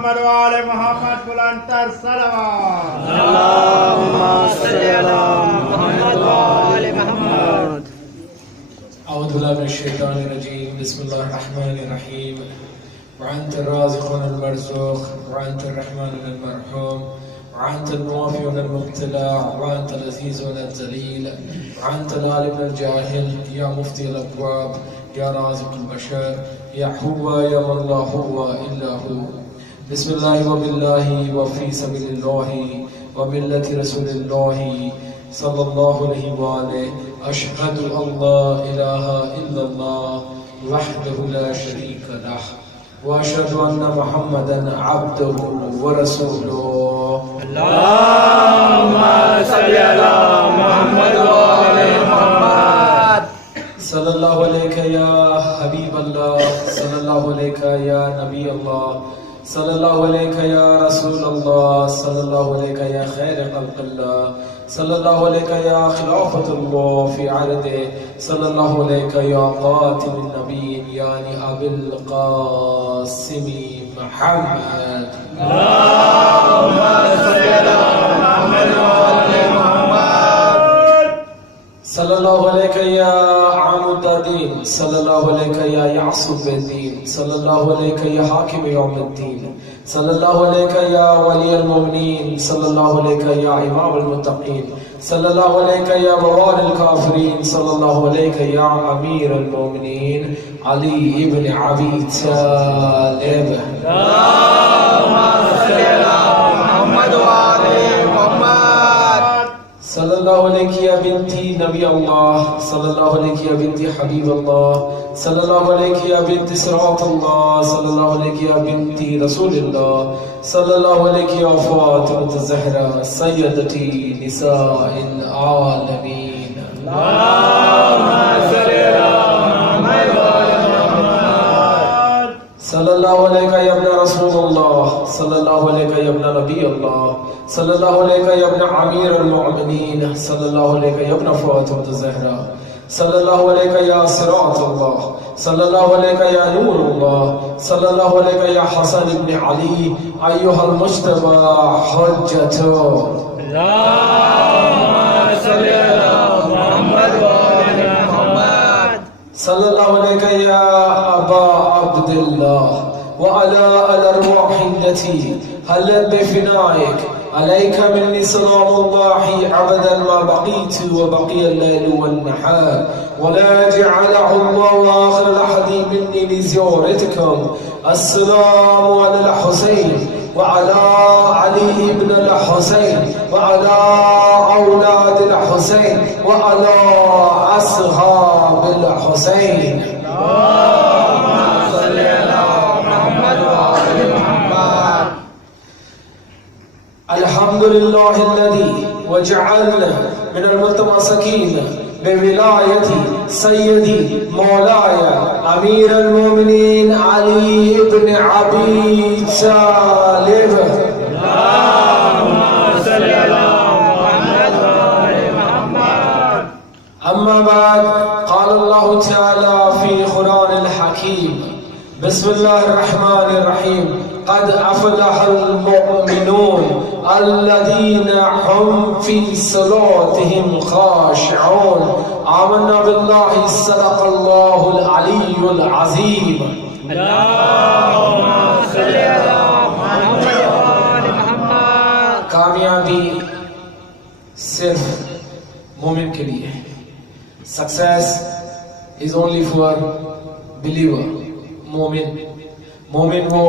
محمد وآل محمد بلندتر صلوات. اللهم صل على محمد وآل محمد. أعوذ بالله من الشيطان الرجيم. بسم الله الرحمن الرحيم. وأنت الرازق المرزوق، وأنت الرحمن المرحوم، وأنت الموافي المبتلى، وأنت العزيز الذليل، وأنت العالم الجاهل، يا مفتي الأبواب، يا رازق البشر، يا هو يا من لا هو إلا هو. بسم الله وبالله وفي سبيل الله وملة رسول الله صلى الله عليه وآله. أشهد أن لا إله إلا الله وحده لا شريك له، وأشهد أن محمدا عبده ورسوله. اللهم صل على محمد وآل محمد. صلى الله عليك يا حبيب الله، صلى الله عليك يا نبي الله، صلى الله عليك يا رسول الله، صلى الله عليك يا خير خلق الله، صلى الله عليك يا خلافة الله في عرضه، صلى الله عليك يا قاتل النبيين يعني أبي القاسم محمد. اللهم صل على محمد وآل محمد. صلى الله عليك يا عمود الدين، صلى الله عليك يا يعصب الدين، صلى الله عليك يا حاكم يوم الدين، صلى الله عليك يا ولي المؤمنين، صلى الله عليك يا إمام المتقين، صلى الله عليك يا بوار الكافرين، صلى الله عليك يا أمير المؤمنين علي بن أبي طالب. اللهم صل على محمد وآل محمد. صلى الله عليك يا بنتي نبي الله، صلى الله عليك يا بنتي حبيب الله، صلى الله عليك يا بنتي صراط الله، صلى الله عليك يا بنتي رسول الله، صلى الله عليك يا فاطمة الزهراء سيدتي نساء العالمين. اللهم صل على محمد وآل محمد. صلى الله عليك يا ابن رسول الله، صلى الله عليك يا ابن نبي الله، صلى الله عليك يا ابن أمير المؤمنين، صلى الله عليك يا ابن فاطمة الزهراء، صلى الله عليك يا صراط الله، صلى الله عليك يا نور الله، صلى الله عليك يا حسن بن علي أيها المجتبى حجته. اللهم صل على محمد وآل محمد. صلى الله عليك يا أبا عبد الله وعلى الأرواح التي هلت بفنائك، عليك مني سلام الله أبدا ما بقيت وبقي الليل والنهار، ولا جعله الله آخر لحظي مني لزيارتكم. السلام على الحسين وعلى علي بن الحسين وعلى أولاد الحسين وعلى أصحاب الحسين. اللهم صل على محمد وآل محمد. الحمد لله الذي وجعلنا من المتمسكين بولاية سيدي مولاي أمير المؤمنين علي بن أبي طالب. اللهم صل على محمد وآل محمد. أما بعد، قال الله تعالى في قرآن الحكيم: بسم الله الرحمن الرحيم. قد أفلح المؤمنون الذين هم في صلاتهم خاشعون. آمنا بالله صدق الله العلي العظيم. اللهم صل على محمد وآل محمد. کامیابی صرف مومن کے لیے ہے. Success is only for believer. مومن وہ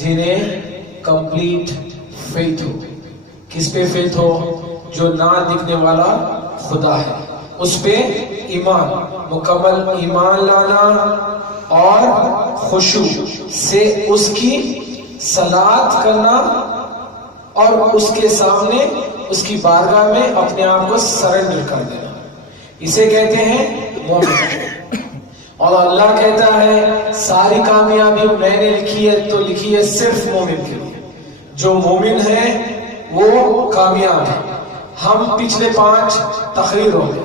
جنہیں کمپلیٹ فیتھ ہو. کس پہ فیتھ ہو؟ جو نہ دکھنے والا خدا ہے، اس پہ ایمان، مکمل ایمان لانا اور خشوع سے اس کی صلاۃ کرنا اور اس کے سامنے اس کی بارگاہ میں اپنے آپ کو سرنڈر کر دینا، اسے کہتے ہیں مومن. اور اللہ کہتا ہے ساری کامیابی میں نے لکھی ہے تو لکھی ہے صرف مومن کے لیے. جو مومن ہے وہ کامیاب ہے. ہم پچھلے 5 تقریروں میں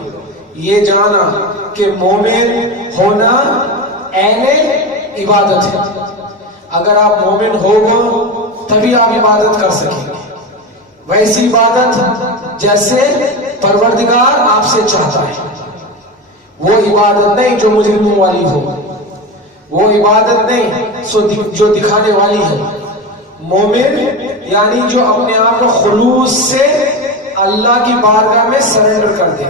یہ جانا کہ مومن ہونا عین عبادت ہے. اگر آپ مومن ہو گو تبھی آپ عبادت کر سکیں گے. ویسی عبادت جیسے پروردگار آپ سے چاہتا ہے، وہ عبادت نہیں جو مجرموں والی ہو، وہ عبادت نہیں جو دکھانے والی ہے. مومن یعنی جو اپنے آپ کو خلوص سے اللہ کی بارگاہ میں سرنڈر کر دے،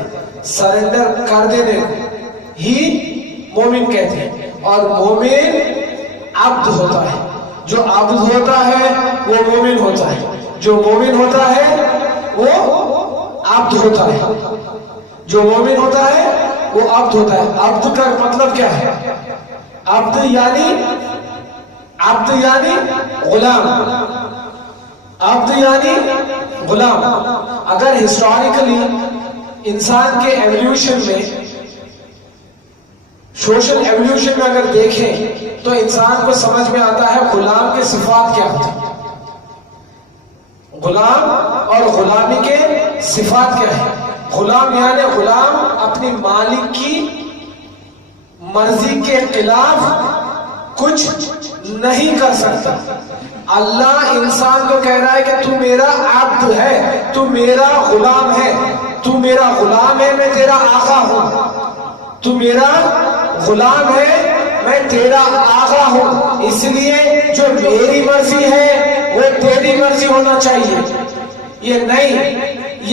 سرنڈر کر دینے ہی مومن کہتے ہیں. اور مومن عبد ہوتا ہے، جو عبد ہوتا ہے وہ مومن ہوتا ہے، جو مومن ہوتا ہے وہ عبد ہوتا ہے، جو مومن ہوتا ہے وہ عبد ہوتا ہے. عبد کا مطلب کیا ہے؟ عبد یعنی غلام، عبد یعنی غلام. اگر ہسٹوریکلی انسان کے ایولیوشن میں، سوشل ایولیوشن میں اگر دیکھیں تو انسان کو سمجھ میں آتا ہے غلام کے صفات کیا ہوتی ہیں، غلام اور غلامی کے صفات کیا ہے. غلام یعنی غلام اپنی مالک کی مرضی کے خلاف کچھ نہیں کر سکتا. اللہ انسان کو کہہ رہا ہے کہ تو میرا عبد ہے، تو میرا غلام ہے، تو میرا غلام ہے، میں تیرا آقا ہوں. تو میرا غلام ہے، میں تیرا آقا ہوں. اس لیے جو میری مرضی ہے وہ تیری مرضی ہونا چاہیے. یہ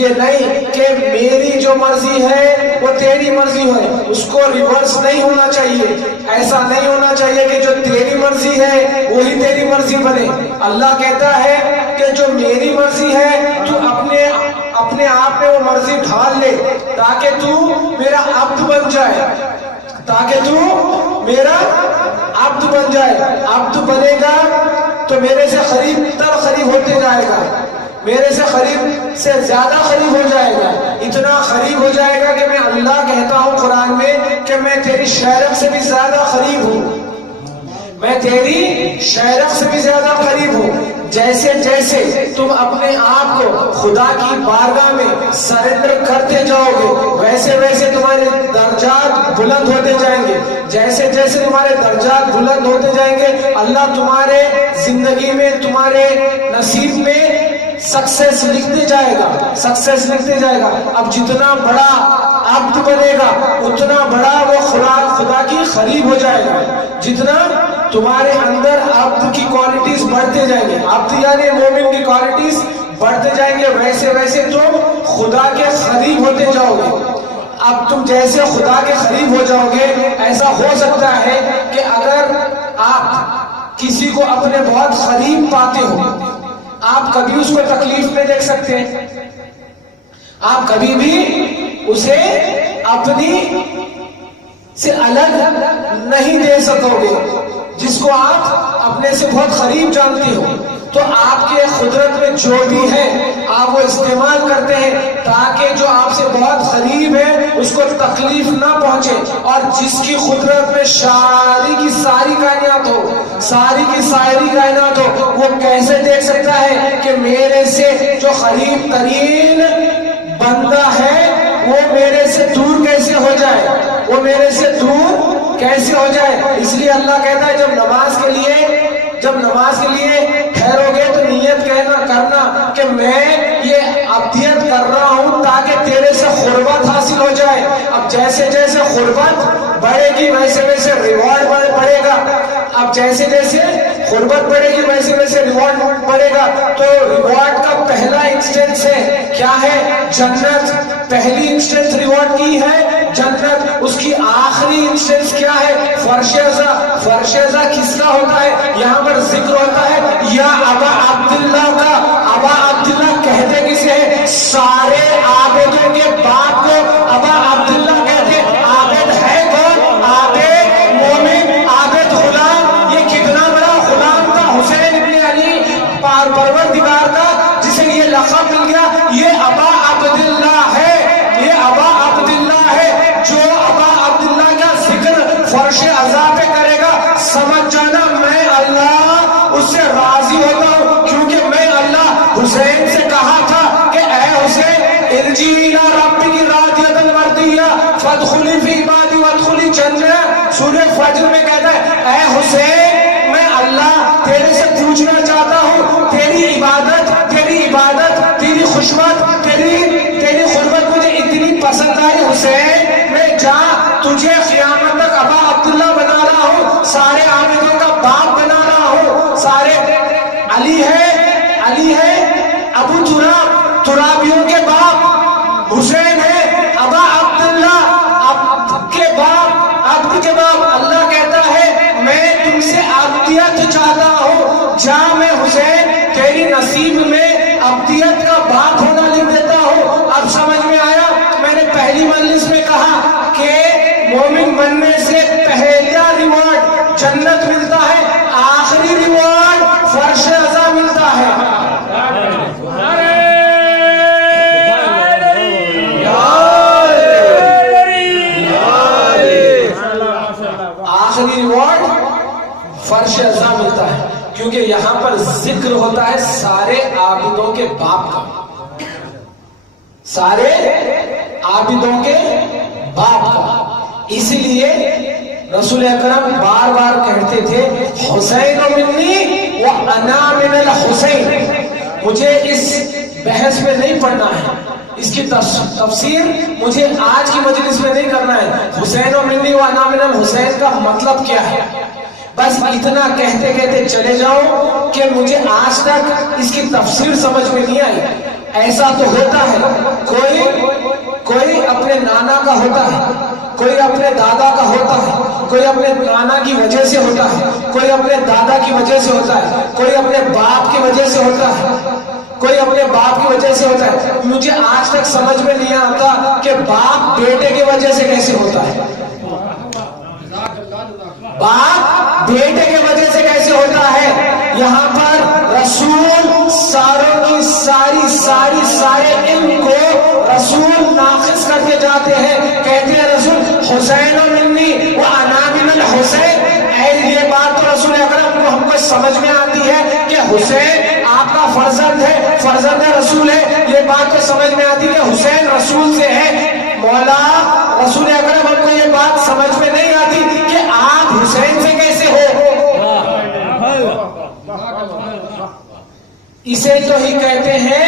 نہیں کہ میری جو مرضی ہے وہ تیری مرضی ہے، اس کو ریورس نہیں ہونا چاہیے. ایسا نہیں ہونا چاہیے کہ جو تیری مرضی ہے وہی تیری مرضی بنے. اللہ کہتا ہے کہ جو میری مرضی ہے تو اپنے آپ میں وہ مرضی ڈھال لے تاکہ تو میرا عبد بن جائے، تاکہ تو میرا عبد بن جائے. عبد بنے گا تو میرے سے قریب تر قریب ہوتے جائے گا، میرے سے قریب سے زیادہ قریب ہو جائے گا. اتنا قریب ہو جائے گا کہ میں اللہ کہتا ہوں قرآن میں کہ میں تیری شہرت سے بھی زیادہ قریب ہوں، میں تیری شہرت سے بھی زیادہ قریب ہوں. جیسے جیسے تم اپنے آپ کو خدا کی بارگاہ میں سرنڈر کرتے جاؤ گے ویسے ویسے تمہارے درجات بلند ہوتے جائیں گے. جیسے جیسے تمہارے درجات بلند ہوتے جائیں گے اللہ تمہارے زندگی میں، تمہارے نصیب میں سکسیس لکھتے جائے گا، سکسیس لکھتے جائے گا. اب جتنا بڑا عبد بنے گا اتنا بڑا وہ خدا کی قریب ہو جائے گا. جتنا تمہارے اندر عبد کی کوالٹیز بڑھتے جائیں گے، عبد یعنی مومن کی کوالٹیز بڑھتے جائیں گے، ویسے ویسے تم خدا کے قریب ہوتے جاؤ گے. اب تم جیسے خدا کے قریب ہو جاؤ گے، ایسا ہو سکتا ہے کہ اگر آپ کسی کو اپنے بہت قریب پاتے ہو، آپ کبھی اس کو تکلیف میں دیکھ سکتے ہیں، آپ کبھی بھی اسے اپنی سے الگ نہیں دے سکو گے. جس کو آپ اپنے سے بہت قریب جانتے ہو تو آپ کے قدرت میں جو بھی ہے آپ وہ استعمال کرتے ہیں تاکہ جو آپ سے بہت قریب ہے اس کو تکلیف نہ پہنچے. اور جس کی قدرت میں ساری کی ساری کائنات ہو، ساری کی ساری کائنات ہو، وہ کیسے دیکھ سکتا ہے کہ میرے سے جو قریب ترین بندہ ہے وہ میرے سے دور کیسے ہو جائے، وہ میرے سے دور کیسے ہو جائے. اس لیے اللہ کہتا ہے جب نماز کے لیے ٹھہرو گے تو نیت کرنا کہ میں یہ عبدیت کر رہا ہوں تاکہ تیرے سے قربت حاصل ہو جائے. اب جیسے جیسے قربت بڑھے گی ویسے ویسے ریوارڈ بڑھے گا. اب جیسے جیسے قربت بڑھے گی ویسے ویسے ریوارڈ بڑھے گا. تو ریوارڈ کا پہلا انسٹنس ہے کیا ہے؟ جنت. پہلی انسٹنس ریوارڈ کی ہے جنت. اس کی آخری انسٹنس کیا ہے؟ فرش ازا. فرش ازا کس کا ہوتا ہے؟ یہاں پر ذکر ہوتا ہے یا ابا عبداللہ کا. ابا عبداللہ کہتے کسے ہیں؟ سارے عابدوں کے باپ کو ابا عبداللہ کہتے. عابد ہے کون؟ عابد مومن، عابد غلام. یہ کتنا بڑا غلام تھا حسین ابن علی پروردگار کا جسے یہ لقب مل گیا. یہ ابا عبداللہ ہے، یہ ابا عبداللہ ہے. جو ابا عبداللہ کا ذکر فرش ازا پہ کرے گا سمجھ جانا میں اللہ اس سے راضی ہوتا ہوں، کیونکہ میں اللہ حسین سے کہا تھا کہ اے حسین ارجی الی ربک راضیۃ مرضیہ فادخلی فی عبادی وادخلی جنہ. سورہ فجر میں کہتا ہے اے حسین میں اللہ تیرے سے پوچھنا چاہتا ہوں، تیری عبادت، تیری خشمت، تیری خدمت مجھے اتنی پسند آئی حسین، میں جا تجھے قیامت تک ابا عبداللہ بنا رہا ہوں، سارے عابدوں کا باپ بنا رہا ہوں، سارے علی ہے ابو تراب، ترابیوں کے باپ، حسین ہے ابا عبداللہ، عبد کے باپ، اللہ کہتا ہے میں تم سے عبدیت چاہتا ہوں، جا میں حسین تیری نصیب میں عبدیت کا باپ ہونا لکھ دیتا ہوں۔ اب سمجھ میں آیا، میں نے پہلی مجلس میں کہا کہ مومن بننے سے پہلا ریوارڈ جنت ملتا ہے، آخری ریوارڈ فرش رضا ملتا ہے۔ آخری ریوارڈ فرش رضا ملتا ہے، کیونکہ یہاں پر ذکر ہوتا ہے سارے عابدوں کے باپ کا، سارے عابدوں کے باپ کا۔ اسی لیے رسول اکرم بار بار کہتے تھے حسین منی وانا من الحسین، مجھے اس بحث میں نہیں پڑھنا ہے، اس کی تفسیر مجھے آج کی مجلس میں نہیں کرنا ہے، حسین منی وانا من الحسین کا مطلب کیا ہے، بس اتنا کہتے کہتے چلے جاؤ کہ مجھے آج تک اس کی تفسیر سمجھ میں نہیں آئی۔ ایسا تو ہوتا ہے، کوئی اپنے نانا کا ہوتا ہے، کوئی اپنے دادا کا ہوتا ہے، کوئی اپنے نانا کی وجہ سے ہوتا ہے، کوئی اپنے دادا کی وجہ سے ہوتا ہے، کوئی اپنے باپ کی وجہ سے ہوتا ہے، کوئی اپنے باپ کی وجہ سے ہوتا ہے۔ مجھے آج تک سمجھ میں نہیں آتا کہ باپ بیٹے کی وجہ سے کیسے ہوتا ہے، باپ بیٹے کی وجہ سے کیسے ہوتا ہے۔ یہاں پر رسول ساروں کی سارے علم کو رسول ناقص کر کے جاتے ہیں، کہتے ہیں رسول حسین منی وانا من الحسین۔ یہ بات تو رسول اکرم کو ہم کو سمجھ میں آتی ہے کہ حسین آپ کا فرزند ہے، رسول ہے، یہ بات تو سمجھ میں آتی ہے کہ حسین رسول سے ہے، مولا رسول اکرم ہم کو یہ بات سمجھ میں نہیں آتی کہ آپ حسین سے کیسے ہو۔ اسے تو ہی کہتے ہیں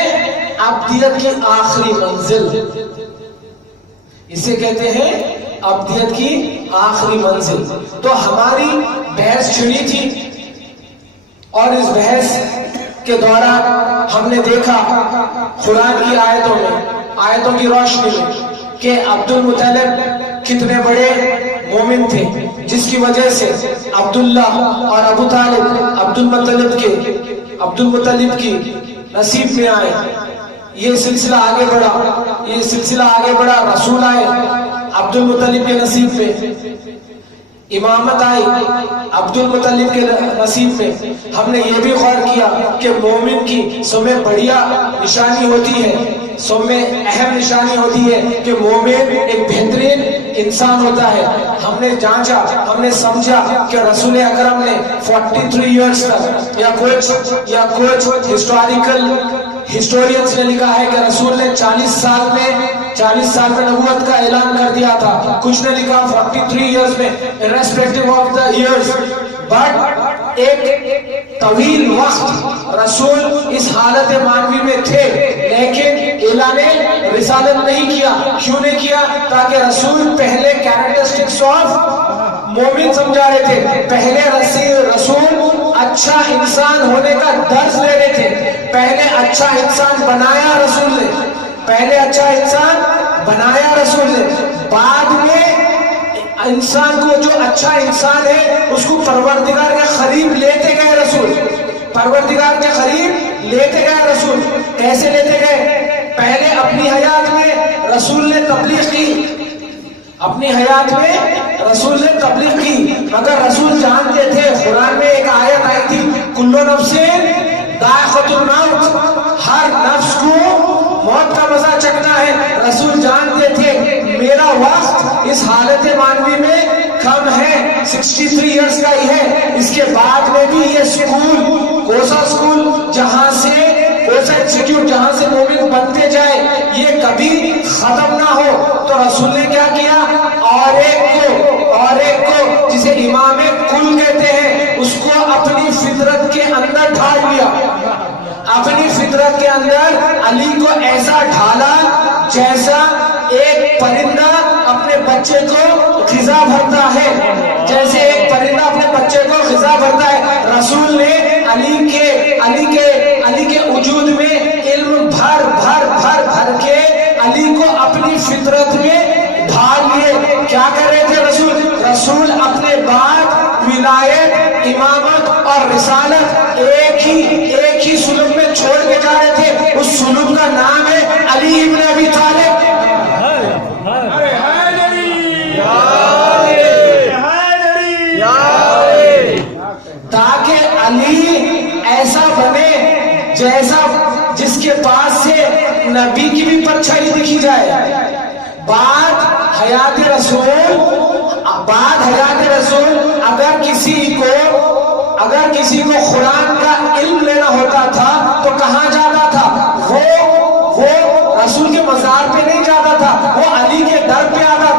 عبدیت کی آخری منزل، اسے کہتے ہیں عبدیت کی آخری منزل۔ تو ہماری بحث چھڑی تھی، اور اس بحث کے دوران ہم نے دیکھا قرآن کی آیتوں کی روشنی میں کہ عبد المطلب کتنے بڑے مومن تھے، جس کی وجہ سے عبداللہ اور ابو طالب عبد المطلب کی نصیب میں آئے، یہ سلسلہ آگے بڑھا، رسول آئے عبد المطلب کے نصیب میں، امامت آئی عبد المطلب کے نصیب میں۔ ہم نے یہ بھی غور کیا کہ مومن کی سب میں بڑھیا نشانی ہوتی ہے، سب میں اہم نشانی ہوتی ہے کہ مومن ایک بہترین انسان ہوتا ہے۔ ہم نے جانچا، ہم نے سمجھا کہ رسول اکرم نے 43 ایئرز تک یا کچھ ہسٹورینز نے لکھا ہے کہ رسول نے 40 سال میں نبوت کا اعلان کر دیا تھا، کچھ نے لکھا 43 ایئرز میں، irrespective of the years، but ایک طویل وقت رسول اس حالت مانوی میں تھے، لیکن اعلان رسالت نہیں کیا۔ کیوں نہیں کیا؟ تاکہ رسول پہلے کیریکٹرسٹکس آف مومن سمجھا رہے تھے، پہلے رسول اچھا انسان ہونے کا درس لے رہے تھے، پہلے اچھا انسان بنایا رسول نے، بعد میں انسان کو جو اچھا انسان ہے اس کو پروردگار کے قریب لیتے گئے رسول، کیسے لیتے گئے؟ پہلے اپنی حیات میں رسول نے تبلیغ کی، مگر رسول جانتے تھے، قرآن میں ایک آیت آئی تھی کلو نفس ذائقۃ الموت، ہر نفس کو موت کا مزہ چکھنا ہے۔ رسول جانتے تھے میرا وقت اس حالت مانوی میں کم ہے، 63 ایئرز کا ہی ہے، اس کے بعد میں بھی یہ سکول کوسا انسٹیٹیوٹ جہاں سے مومن بنتے جائے یہ کبھی ختم نہ ہو۔ تو رسول نے کیا کیا؟ اور ایک کو جسے امام کل کہتے ہیں اس کو اندر علی کو ایسا ڈھالا جیسا ایک پرندہ اپنے بچے کو غذا بھرتا ہے، جیسے ایک پرندہ اپنے بچے کو غذا بھرتا ہے۔ رسول نے علی کے وجود میں علم بھر کے علی کو اپنی فطرت میں ڈھال لیے۔ کیا کر رہے تھے رسول اپنے بعد ولایت، امامت اور رسالت ایک ہی سلب میں چھوڑ کے جا رہے تھے۔ اس سلب کا نام ہے علی ابن ابی طالب۔ تاکہ علی ایسا بنے جیسا جس کے پاس سے نبی کی بھی پرچھائی دکھی جائے۔ بعد حیات رسول اگر کسی کو قرآن کا علم لینا ہوتا تھا تو کہاں جاتا تھا؟ وہ رسول کے مزار پہ نہیں جاتا تھا، وہ علی کے در پہ آتا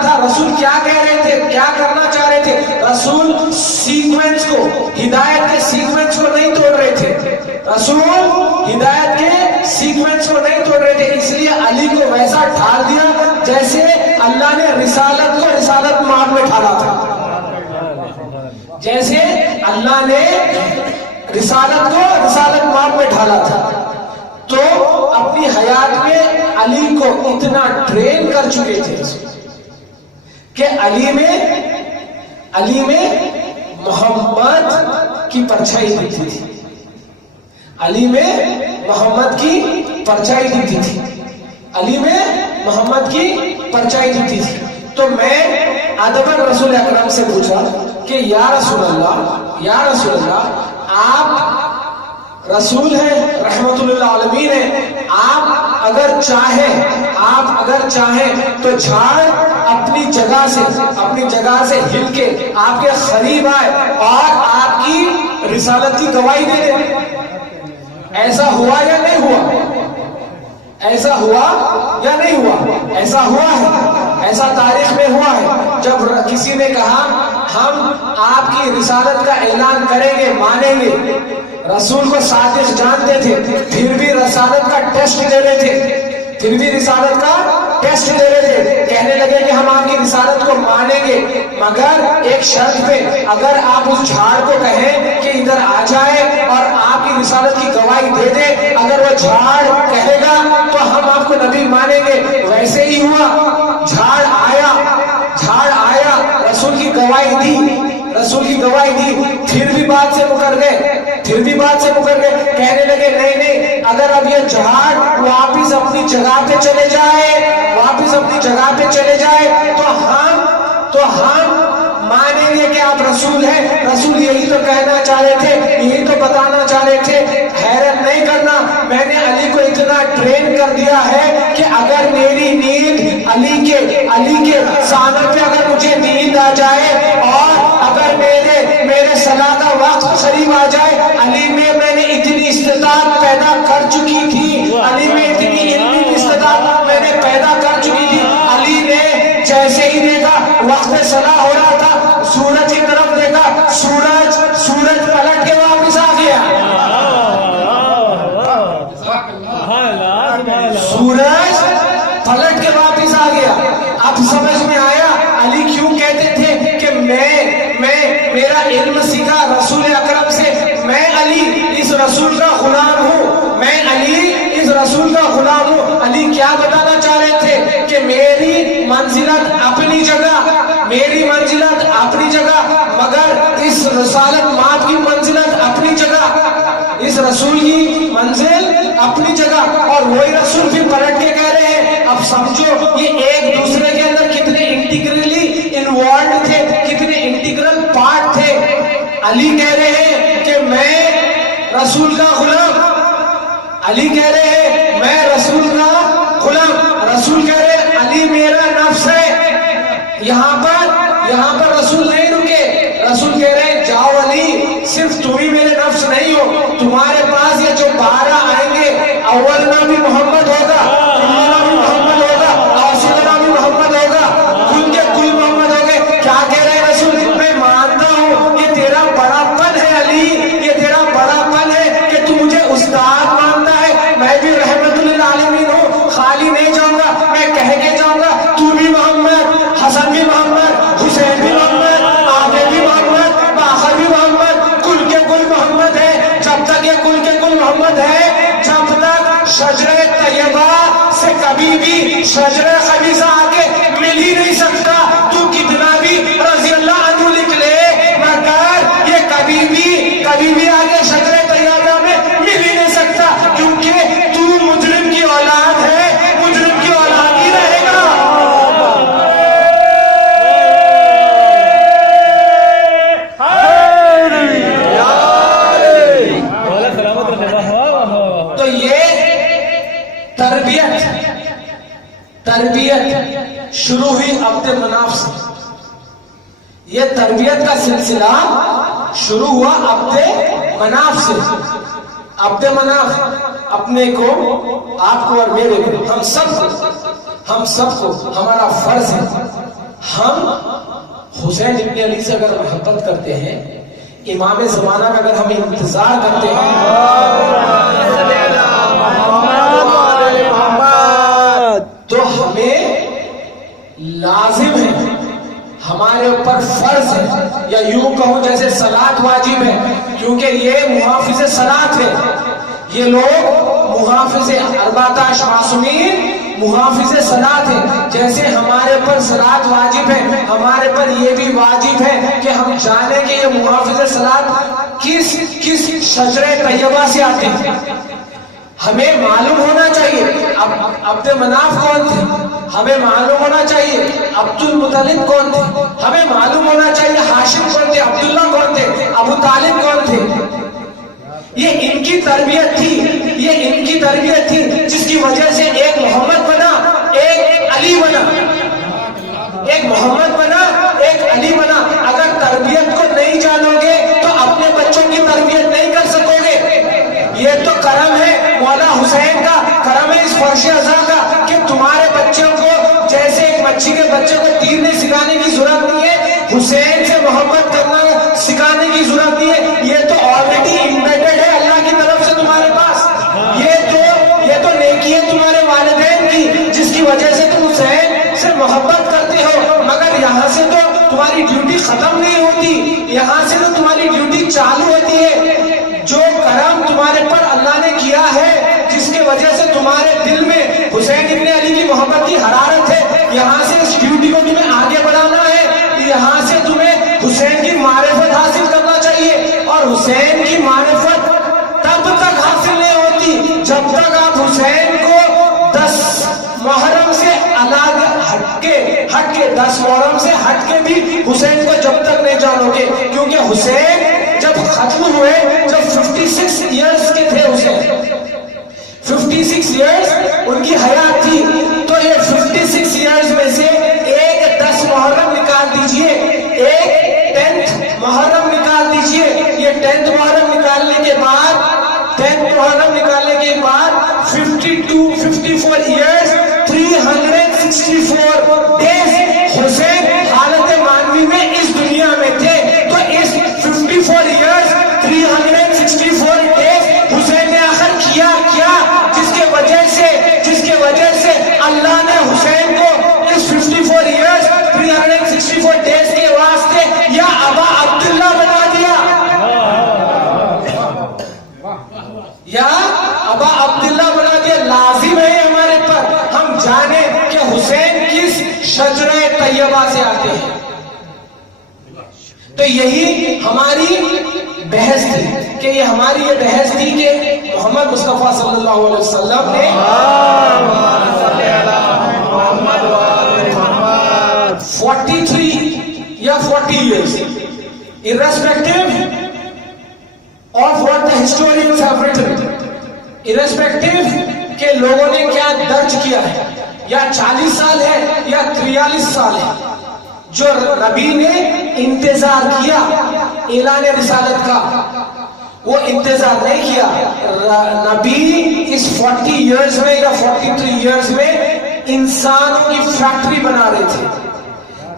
تھا۔ رسول کیا کہہ رہے تھے، کیا کرنا چاہ رہے تھے؟ رسول سیکوینس کو، ہدایت کے سیکوینس کو نہیں توڑ رہے تھے۔ اس لیے علی کو ویسا ڈھال دیا جیسے اللہ نے رسالت کو رسالت ماب میں ڈھالا تھا، جیسے اللہ نے رسالت کو رسالت ماب میں ڈھالا تھا۔ تو اپنی حیات میں علی کو اتنا ٹرین کر چکے تھے کہ علی میں محمد کی پرچھائی دکھتی تھی، علی میں محمد کی پرچھائی دکھتی تھی، علی میں محمد کی پرچھائی دکھتی تھی۔ تو میں ادباً رسول اکرم سے پوچھا کہ یا رسول اللہ آپ رسول ہیں، رحمت اللہ عالمین ہیں، آپ اگر چاہیں تو جھاڑ اپنی جگہ سے ہل کے آپ کے قریب آئے اور آپ کی رسالت کی گواہی دے دے۔ ایسا ہوا یا نہیں ہوا؟ ایسا ہوا یا نہیں ہوا؟ ایسا ہوا ہے، ایسا تاریخ میں ہوا ہے۔ جب کسی نے کہا ہم آپ کی رسالت کا اعلان کریں گے، مانیں گے، رسول کو صادق جانتے تھے، پھر بھی رسالت کا ٹیسٹ لے رہے تھے، کہنے لگے کہ ہم آپ کی رسالت کو مانیں گے مگر ایک شرط پہ، اگر آپ اس جھاڑ کو کہیں کہ ادھر آ جائے اور آپ کی رسالت کی گواہی دے دے، اگر وہ جھاڑ کہے گا تو ہم آپ کو نبی مانیں گے۔ ویسے ہی ہوا، جھاڑ آیا، رسول کی گواہی دی، پھر بھی بات سے مکر گئے، کہنے لگے نہیں، اگر اب یہ جھاڑ واپس اپنی جگہ پہ چلے جائے تو ہم مانیں گے کہ آپ رسول ہیں۔ رسول یہی تو کہنا چاہ رہے تھے، یہی تو بتانا چاہ رہے تھے۔ حیرت نہیں کرنا، میں نے علی کو اتنا ٹرین کر دیا ہے کہ اگر میری نیند علی کے سامنے پہ اگر مجھے نیند آ جائے اور اگر میرے صلاح کا وقت قریب آ جائے، علی میں نے اتنی استطاعت پیدا کر چکی تھی، علی میں اتنی علمی استطاعت میں نے پیدا کر چکی تھی۔ علی نے جیسے ہی دیکھا وقت صلاح ہو رہا تھا، سورج کی طرف دیکھا، سورج پلٹ کے واپس آ گیا، سورج پلٹ کے واپس آ گیا۔ اب سمجھ میں آیا علی کیوں کہتے تھے کہ میرا علم سیکھا رسول اکرم سے، میں علی اس رسول کا غلام ہوں، علی کیا بتانا چاہ رہے تھے کہ میری منزلت اپنی جگہ، مگر اس رسالت مات کی منزلت اپنی جگہ، اس رسول کی منزل اپنی جگہ، اور وہی رسول بھی پلٹ کے کہہ رہے ہیں۔ اب سمجھو یہ ایک دوسرے کے اندر کتنے انٹیگرلی انوالوڈ تھے، کتنے انٹیگرل پارٹ تھے۔ علی کہہ رہے ہیں کہ میں رسول کا غلام، علی کہہ رہے ہیں میں رسول کا غلام، رسول کہہ رہے ہیں علی میرا نفس ہے۔ یہاں پر رسول نہیں رکے، رسول کہہ رہے ہیں جاؤ علی، صرف تم ہی میرے نفس نہیں ہو، تمہارے پاس یہ جو 12 آئیں گے، اول نام بھی محمد ہوگا، دوسرا نام بھی محمد ہوگا، آخری نام بھی محمد ہوگا، کل کے کل محمد ہوگے۔ کیا کہہ رہے ہیں رسول؟ میں مانتا ہوں یہ تیرا بڑا پن ہے علی، یہ تیرا بڑا پن ہے کہ تم کبھی بھی شجرہ خبیثہ آگے مل ہی نہیں سکتا. تو کتنا بھی رضی اللہ عنہ لکھ لے مگر یہ کبھی بھی آگے شجرہ طیبہ میں مل ہی نہیں سکتا, کیونکہ تو مجرم کی اولاد ہے, مجرم کی اولاد ہی رہے گا. تو یہ تربیت شروع ہوئی عبد مناف سے. یہ تربیت کا سلسلہ شروع ہوا عبد مناف سے. عبد مناف اپنے کو, آپ کو اور میرے کو, ہم سب کو ہمارا فرض ہے, ہم حسین ابن علی سے اگر محبت کرتے ہیں, امام زمانہ کا اگر ہم انتظار کرتے ہیں, تو ہمیں لازم ہے, ہمارے اوپر فرض ہے, یا یوں کہوں جیسے صلاۃ واجب ہے, کیونکہ یہ محافظ صلاۃ ہے. یہ لوگ محافظ 14 معصومین محافظ صلاۃ ہے. جیسے ہمارے پر صلاۃ واجب ہے, ہمارے پر یہ بھی واجب ہے کہ ہم جانیں کہ یہ محافظ صلاۃ کس شجرہ طیبہ سے آتے ہیں. ہمیں معلوم ہونا چاہیے عبد مناف کون تھے, ہمیں معلوم ہونا چاہیے عبد المطلب کون تھے, ہمیں معلوم ہونا چاہیے ہاشم کون تھے, عبداللہ کون تھے, ابو طالب کون تھے. یہ ان کی تربیت تھی, جس کی وجہ سے ایک محمد بنا, ایک علی بنا, ایک محمد بنا, ایک علی بنا. اگر تربیت کو نہیں جانو گے تو اپنے بچوں کی تربیت نہیں کر سکو گے. یہ تو کرم ہے مولا حسین کا, کرم ہے اس فرش ازاں کا کہ تمہارے بچوں کو جیسے ایک مچھی کے بچے کو تیر نہیں سکھانے کی ضرورت نہیں ہے, حسین سے محبت کرنا سکھانے کی ضرورت نہیں ہے. یہ تو آلریڈی امبیڈڈ ہے اللہ کی طرف سے تمہارے پاس. یہ تو نیکی ہے تمہارے والدین کی, جس کی وجہ سے تم حسین سے محبت کرتے ہو. مگر یہاں سے تو تمہاری ڈیوٹی ختم نہیں ہوتی, یہاں سے تو تمہاری ڈیوٹی چالو ہوتی ہے. جو کرم تمہارے پر اللہ نے کیا ہے, جس کی وجہ سے تمہارے دل میں حسین ابن علی کی محبت کی حرارت ہے, یہاں سے اس ڈیوٹی کو تمہیں آگے بڑھانا ہے. یہاں سے تمہیں حسین کی معرفت حاصل کرنا چاہیے. اور حسین کی معرفت تب تک حاصل نہیں ہوتی جب تک آپ حسین کو 10 محرم سے الگ ہٹ کے 10 محرم سے ہٹ کے بھی حسین کو جب تک نہیں جانو گے. کیونکہ حسین جب ختم ہوئے, جب 56 ایئرز کے تھے, حسین 56 ایئرز ان کی حیات تھی, تو یہ 56 ایئرز میں سے ایک 10 محرم نکال دیجئے, ایک 10th محرم نکال دیجئے. یہ 10th محرم نکالنے کے بعد 54 ایئرز 364 ڈیز حسین حالت مانوی میں اس دنیا میں تھے. تو اس 54 ایئرز 364 ڈیز حسین نے آخر کیا, جس کے وجہ سے اللہ نے حسین کو اس 54 ایئرز 364 ڈیز کے واسطے یا ابا عبداللہ بنا دیا, یا ابا عبداللہ بنا دیا. لازم ہے ہمارے پر ہم جانیں کہ حسین کس شجرہ طیبہ سے آتے ہیں. تو یہی ہماری بحث تھی کہ یہ بحث تھی کہ محمد مصطفیٰ صلی اللہ علیہ وسلم نے 43 یا 40 years irrespective of what the historians have written, irrespective کہ لوگوں نے کیا درج کیا ہے, یا 40 سال ہے یا 43 سال ہے, جو نبی نے انتظار کیا اعلان رسالت کا, وہ انتظار نہیں کیا. نبی اس 40 ایئرز میں یا 43 ایئرز میں انسانوں کی فیکٹری بنا رہے تھے,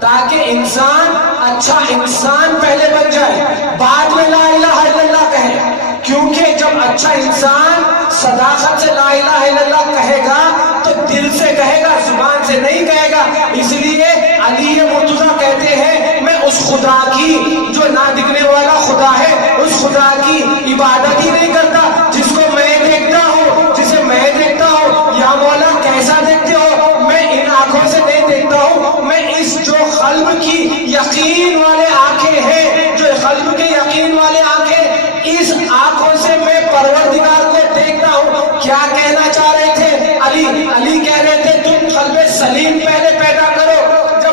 تاکہ انسان اچھا انسان پہلے بن جائے, بعد میں لا الہ الا اللہ کہے. کیونکہ جب اچھا انسان صداقت سے لا الہ الا اللہ کہے گا تو دل سے کہے گا, زبان سے نہیں کہے گا. اس لیے علی مرتضیٰ کہتے ہیں میں اس خدا کی جو نہ دکھنے والا خدا ہے, اس خدا کی عبادت ہی نہیں کرتا جس کو میں دیکھتا ہوں, جسے میں دیکھتا ہوں. یا مولا کیسا دیکھتا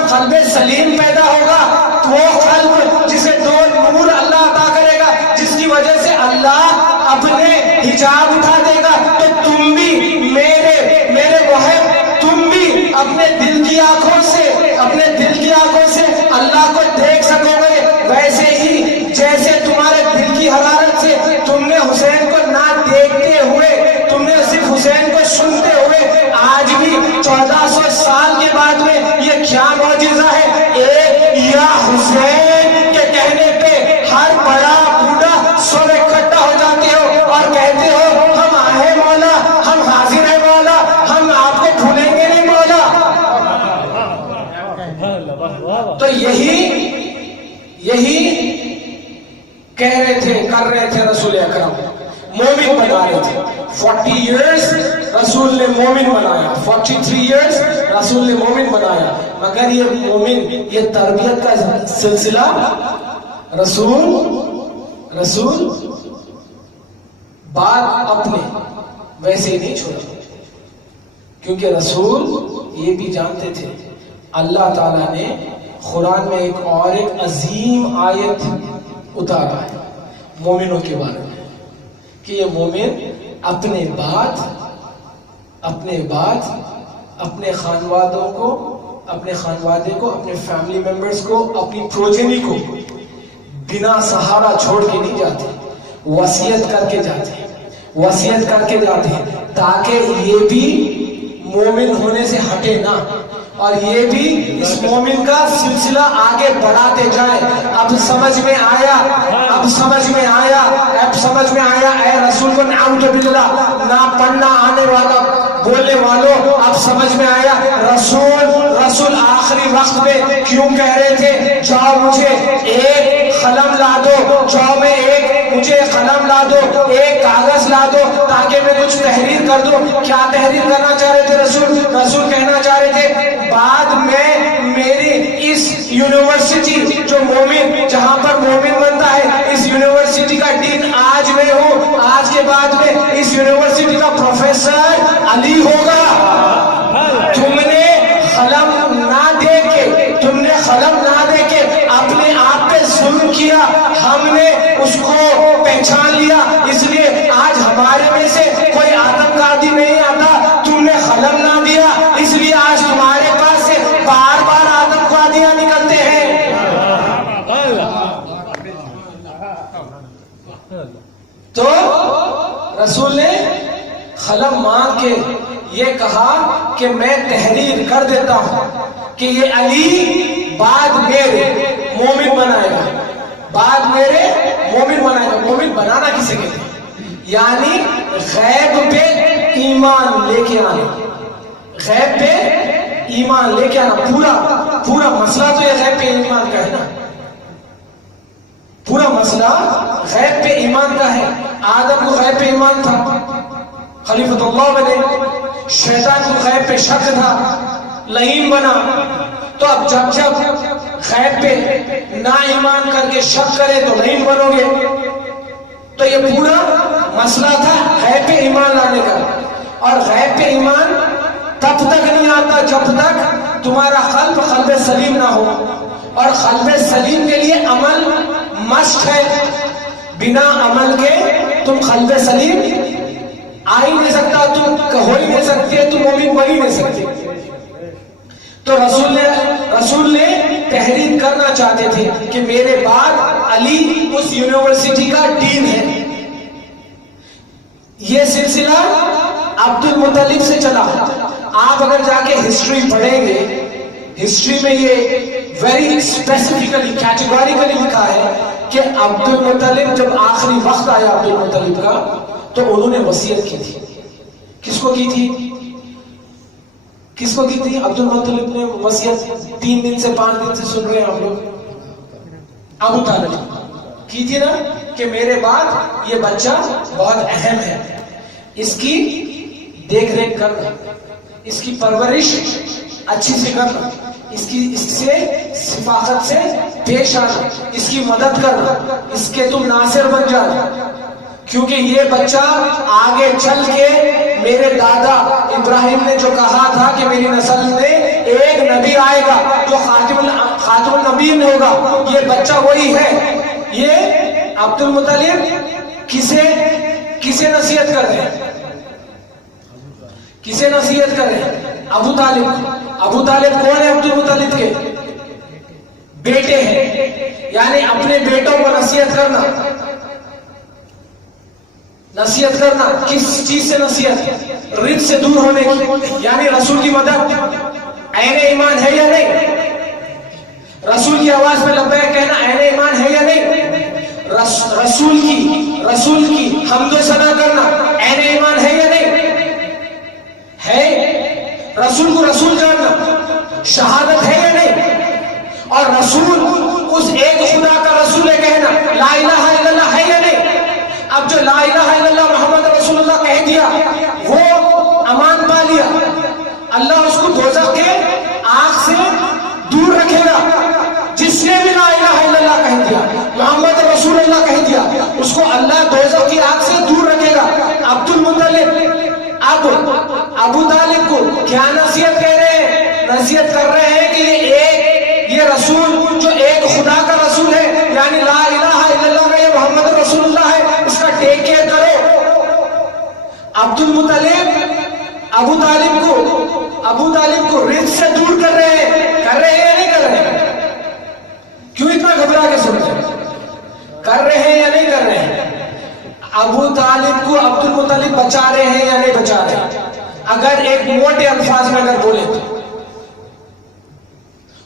قلب سلیم پیدا ہوگا، وہ قلب جسے دو نور اللہ عطا کرے گا، جس کی وجہ سے اللہ اپنے حجاب اٹھا دے گا، تو تم بھی میرے محب، تم بھی اپنے دل کی آنکھوں سے اللہ کو دیکھ سکو گے۔ ویسے ہی جیسے تمہارے دل کی حرارت سے تم نے حسین کو نہ دیکھتے ہوئے، تم نے صرف حسین کو سنتے ہوئے، آج بھی 1400 سال کے بعد میں یہ کیا معجزہ ہے، ایک یا حسین کے کہنے پہ ہر بڑا بوڑھا سب اکٹھا ہو جاتے ہو اور کہتے ہو ہم آئے مولا، ہم حاضر ہیں مولا، ہم آپ کو بھولیں گے نہیں مولا۔ تو یہی کہہ رہے تھے، کر رہے تھے رسول اکرم، مومن بنا رہے تھے۔ 40 ایئرز رسول نے مومن بنایا، 43 ایئرز رسول نے مومن بنایا، مگر یہ مومن، یہ تربیت کا سلسلہ رسول بات اپنے ویسے ہی نہیں چھوڑا، کیونکہ رسول یہ بھی جانتے تھے اللہ تعالیٰ نے قرآن میں ایک عظیم آیت اتارا ہے مومنوں کے بارے میں، کہ یہ مومن اپنے بعد اپنے خانوادوں کو، اپنے خانوادے کو، اپنے فیملی ممبرز کو، اپنی پروجنی کو بنا سہارا چھوڑ کے نہیں جاتے، وصیت کر کے جاتے ہیں تاکہ یہ بھی مومن ہونے سے ہٹے نہ، اور یہ بھی اس مومن کا سلسلہ آگے بڑھاتے جائیں۔ اب سمجھ میں آیا اے رسول کو نعوذ باللہ نہ پڑھنا آنے والا بولنے والوں، اب سمجھ میں آیا رسول آخری وقت میں کیوں کہہ رہے تھے جاؤ مجھے ایک قلم لا دو، مجھے قلم لا دو، ایک کاغذ لا دو تاکہ میں کچھ تحریر کر دوں۔ کیا تحریر کرنا چاہ رہے تھے رسول کہنا چاہ رہے تھے بعد میں میری اس یونیورسٹی جہاں پر مومن بنتا ہے، اس یونیورسٹی کا ڈین آج میں ہوں، آج کے بعد میں اس یونیورسٹی کا پروفیسر علی ہوگا۔ تم نے قلم نہ دے کے اپنے آپ پہ ظلم کیا، ہم نے اس کو پہچان لیا، اس لیے آج ہمارے میں سے کوئی آتم گاردی نہیں آتا۔ تم نے قلم نہ دیا، اس لیے آج تمہارے پاس سے بار بار آتم گاردیاں نکلتے ہیں۔ تو رسول نے قلم مانگ کے یہ کہا کہ میں تحریر کر دیتا ہوں کہ یہ علی بعد میرے مومن بنائے گا، مومن بنانا کسے کہتے ہیں؟ یعنی غیب پہ ایمان لے کے آنا، پورا مسئلہ تو یہ غیب پہ ایمان کا ہے نا، پورا مسئلہ غیب پہ ایمان کا ہے۔ آدم کو غیب پہ ایمان تھا، خلیفۃ اللہ بنے، شیطان کو غیب پہ شک تھا، لعین بنا۔ تو اب جب غیب پہ نا ایمان کر کے شک کرے تو لعین بنو گے۔ تو یہ پورا مسئلہ تھا غیب پہ ایمان لانے کا، اور غیب پہ ایمان تب تک نہیں آتا جب تک تمہارا قلب سلیم نہ ہو، اور قلب سلیم کے لیے عمل مست ہے، بنا عمل کے تم قلب سلیم آ ہی نہیں سکتا، تم ہو ہی نہیں سکتے، تم مومن بن ہی نہیں سکتے۔ تو رسول نے تحریر کرنا چاہتے تھے کہ میرے بعد علی اس یونیورسٹی کا ڈین ہے۔ یہ سلسلہ عبد المطلب سے چلا۔ آپ اگر جا کے ہسٹری پڑھیں گے، ہسٹری میں یہ ویری اسپیسیفکلی کیٹیگوریکلی لکھا ہے کہ عبد المطلب جب آخری وقت آیا عبد المطلب کا، تو انہوں نے وصیت کی تھی۔ کس کو کی تھی؟ عبد المطلب نے وصیت 3 دن سے 5 دن سے سن رہے ہیں ہم لوگ، ابو طالب کی تھی نا کہ میرے بعد یہ بچہ بہت اہم ہے، اس کی دیکھ ریکھ کرنا، اس کی پرورش اچھی سے کرنا، اس سے شفقت سے پیش آنا، اس کی مدد کرنا، اس کے تم ناصر بن جانا، کیونکہ یہ بچہ آگے چل کے میرے دادا ابراہیم نے جو کہا تھا کہ میری نسل میں ایک نبی آئے گا جو خاتم النبیین ہوگا، یہ بچہ وہی ہے. یہ عبد المطلب کسے نصیحت کر رہے ہیں؟ کسے نصیحت کر رہے ہیں؟ ابو طالب. ابو طالب کون ہے؟ عبد المطلب کے بیٹے ہیں. یعنی اپنے بیٹوں کو نصیحت کرنا. نصیحت کرنا کس چیز سے نصیحت؟ رد سے دور ہونے کی، یعنی رسول کی مدد. عین ایمان ہے یا نہیں؟ رسول کی آواز میں لبیک کہنا عین ایمان ہے یا نہیں؟ رسول کی حمد و ثنا کرنا عین ایمان ہے یا نہیں؟ ہے. رسول کو رسول جاننا شہادت ہے یا نہیں؟ اور رسول اس ایک خدا کا رسول ہے کہنا لا الہ الا اللہ ہے یا نہیں؟ اب جو لا الہ الا اللہ محمد رسول اللہ کہہ دیا وہ امان پا لیا. اللہ اس کو دوزخ کے آگ سے دور رکھے گا. جس نے بھی لا الہ الا اللہ کہہ دیا، محمد رسول اللہ کہہ دیا، اس کو اللہ دوزخ کی آگ سے دور رکھے گا. عبد المطلب اب ابو طالب کو کیا نصیحت کہہ رہے ہیں؟ نصیحت کر رہے ہیں کہ یہ رسول جو ایک خدا کا رسول ہے، یعنی لا الہ الا اللہ کا یہ محمد رسول اللہ ہے، اس کا ٹیک کیئر کرو. عبد المطلب ابو طالب کو رزق سے دور کر رہے ہیں یا نہیں کر رہے ہیں؟ کیوں اتنا گھبرا کے سن رہے ہیں؟ کر رہے ہیں یا نہیں کر رہے ہیں؟ ابو طالب کو عبد المطلب بچا رہے ہیں یا نہیں بچا رہے ہیں؟ اگر ایک موٹے الفاظ میں اگر بولے تو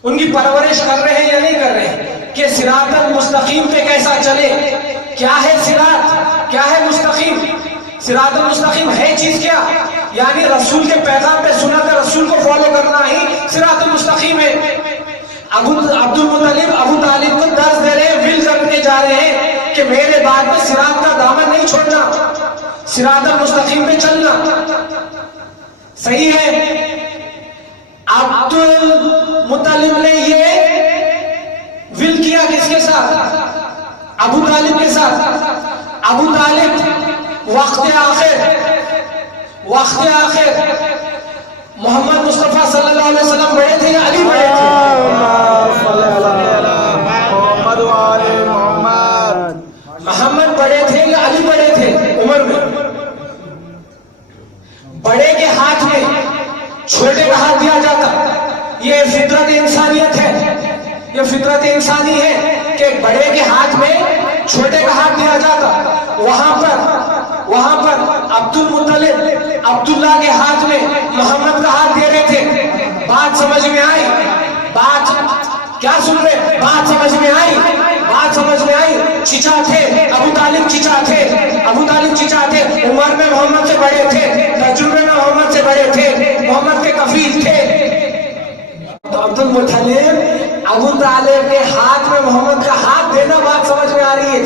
ان کی پرورش کر رہے ہیں یا نہیں کر رہے ہیں کہ صراط المستقیم پہ کیسا چلے. کیا ہے صراط؟ کیا ہے مستقیم؟ صراط المستقیم ہے چیز کیا؟ یعنی رسول کے پیغام پہ سنت رسول کو فالو کرنا ہی صراط المستقیم ہے. عبد المطلب ابو طالب کو درس دے رہے ہیں، ول کرنے جا رہے ہیں کہ میرے بعد میں صراط کا دامن نہیں چھوڑنا، صراط المستقیم پہ چلنا. صحیح ہے. عبد المطلب نے یہ ول کیا کس کے ساتھ؟ ابو طالب کے ساتھ. ابو طالب وقت آخر محمد مصطفیٰ صلی اللہ علیہ وسلم بڑے تھے یا علی بڑے تھے؟ محمد بڑے تھے یا علی بڑے تھے عمر میں؟ بڑے کے ہاتھ میں چھوٹے کا ہاتھ دیا جاتا. یہ فطرت انسانیت ہے، یہ فطرت انسانی ہے کہ بڑے کے ہاتھ میں چھوٹے کا ہاتھ دیا جاتا. وہاں پر عبد المطلب عبداللہ کے ہاتھ میں محمد کا ہاتھ دے رہے تھے. بات سمجھ میں آئی؟ بات کیا سن رہے؟ بات سمجھ میں آئی؟ بات سمجھ میں آئی؟ چچا تھے ابو طالب، چچا تھے عمر میں محمد سے بڑے تھے، تجربے میں محمد سے بڑے تھے، محمد کے کفیل تھے. عبد المطلب ابو طالب کے ہاتھ میں محمد کا ہاتھ دینا بات سمجھ میں آ رہی ہے.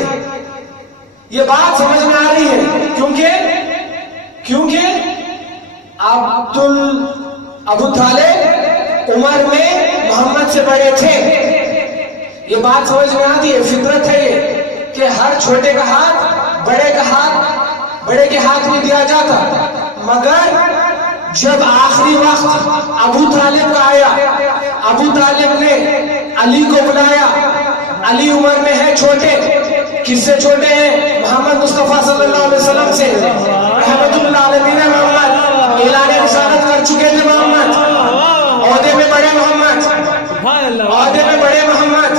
یہ بات سمجھ میں آ رہی ہے کیونکہ ابو طالب عمر میں محمد سے بڑے تھے. یہ بات سمجھ میں آتی ہے. فطرت ہے یہ کہ ہر چھوٹے کا ہاتھ بڑے کے ہاتھ میں دیا جاتا. مگر جب آخری وقت ابو طالب کا آیا، ابو طالب نے علی کو بلایا. علی عمر میں ہے چھوٹے. کس سے چھوٹے ہیں؟ محمد مصطفیٰ صلی اللہ علیہ وسلم سے. رحمت اللہ علیہ محمد اعلان رسالت کر چکے تھے. محمد عہدے میں بڑے محمد، عہدے میں بڑے محمد،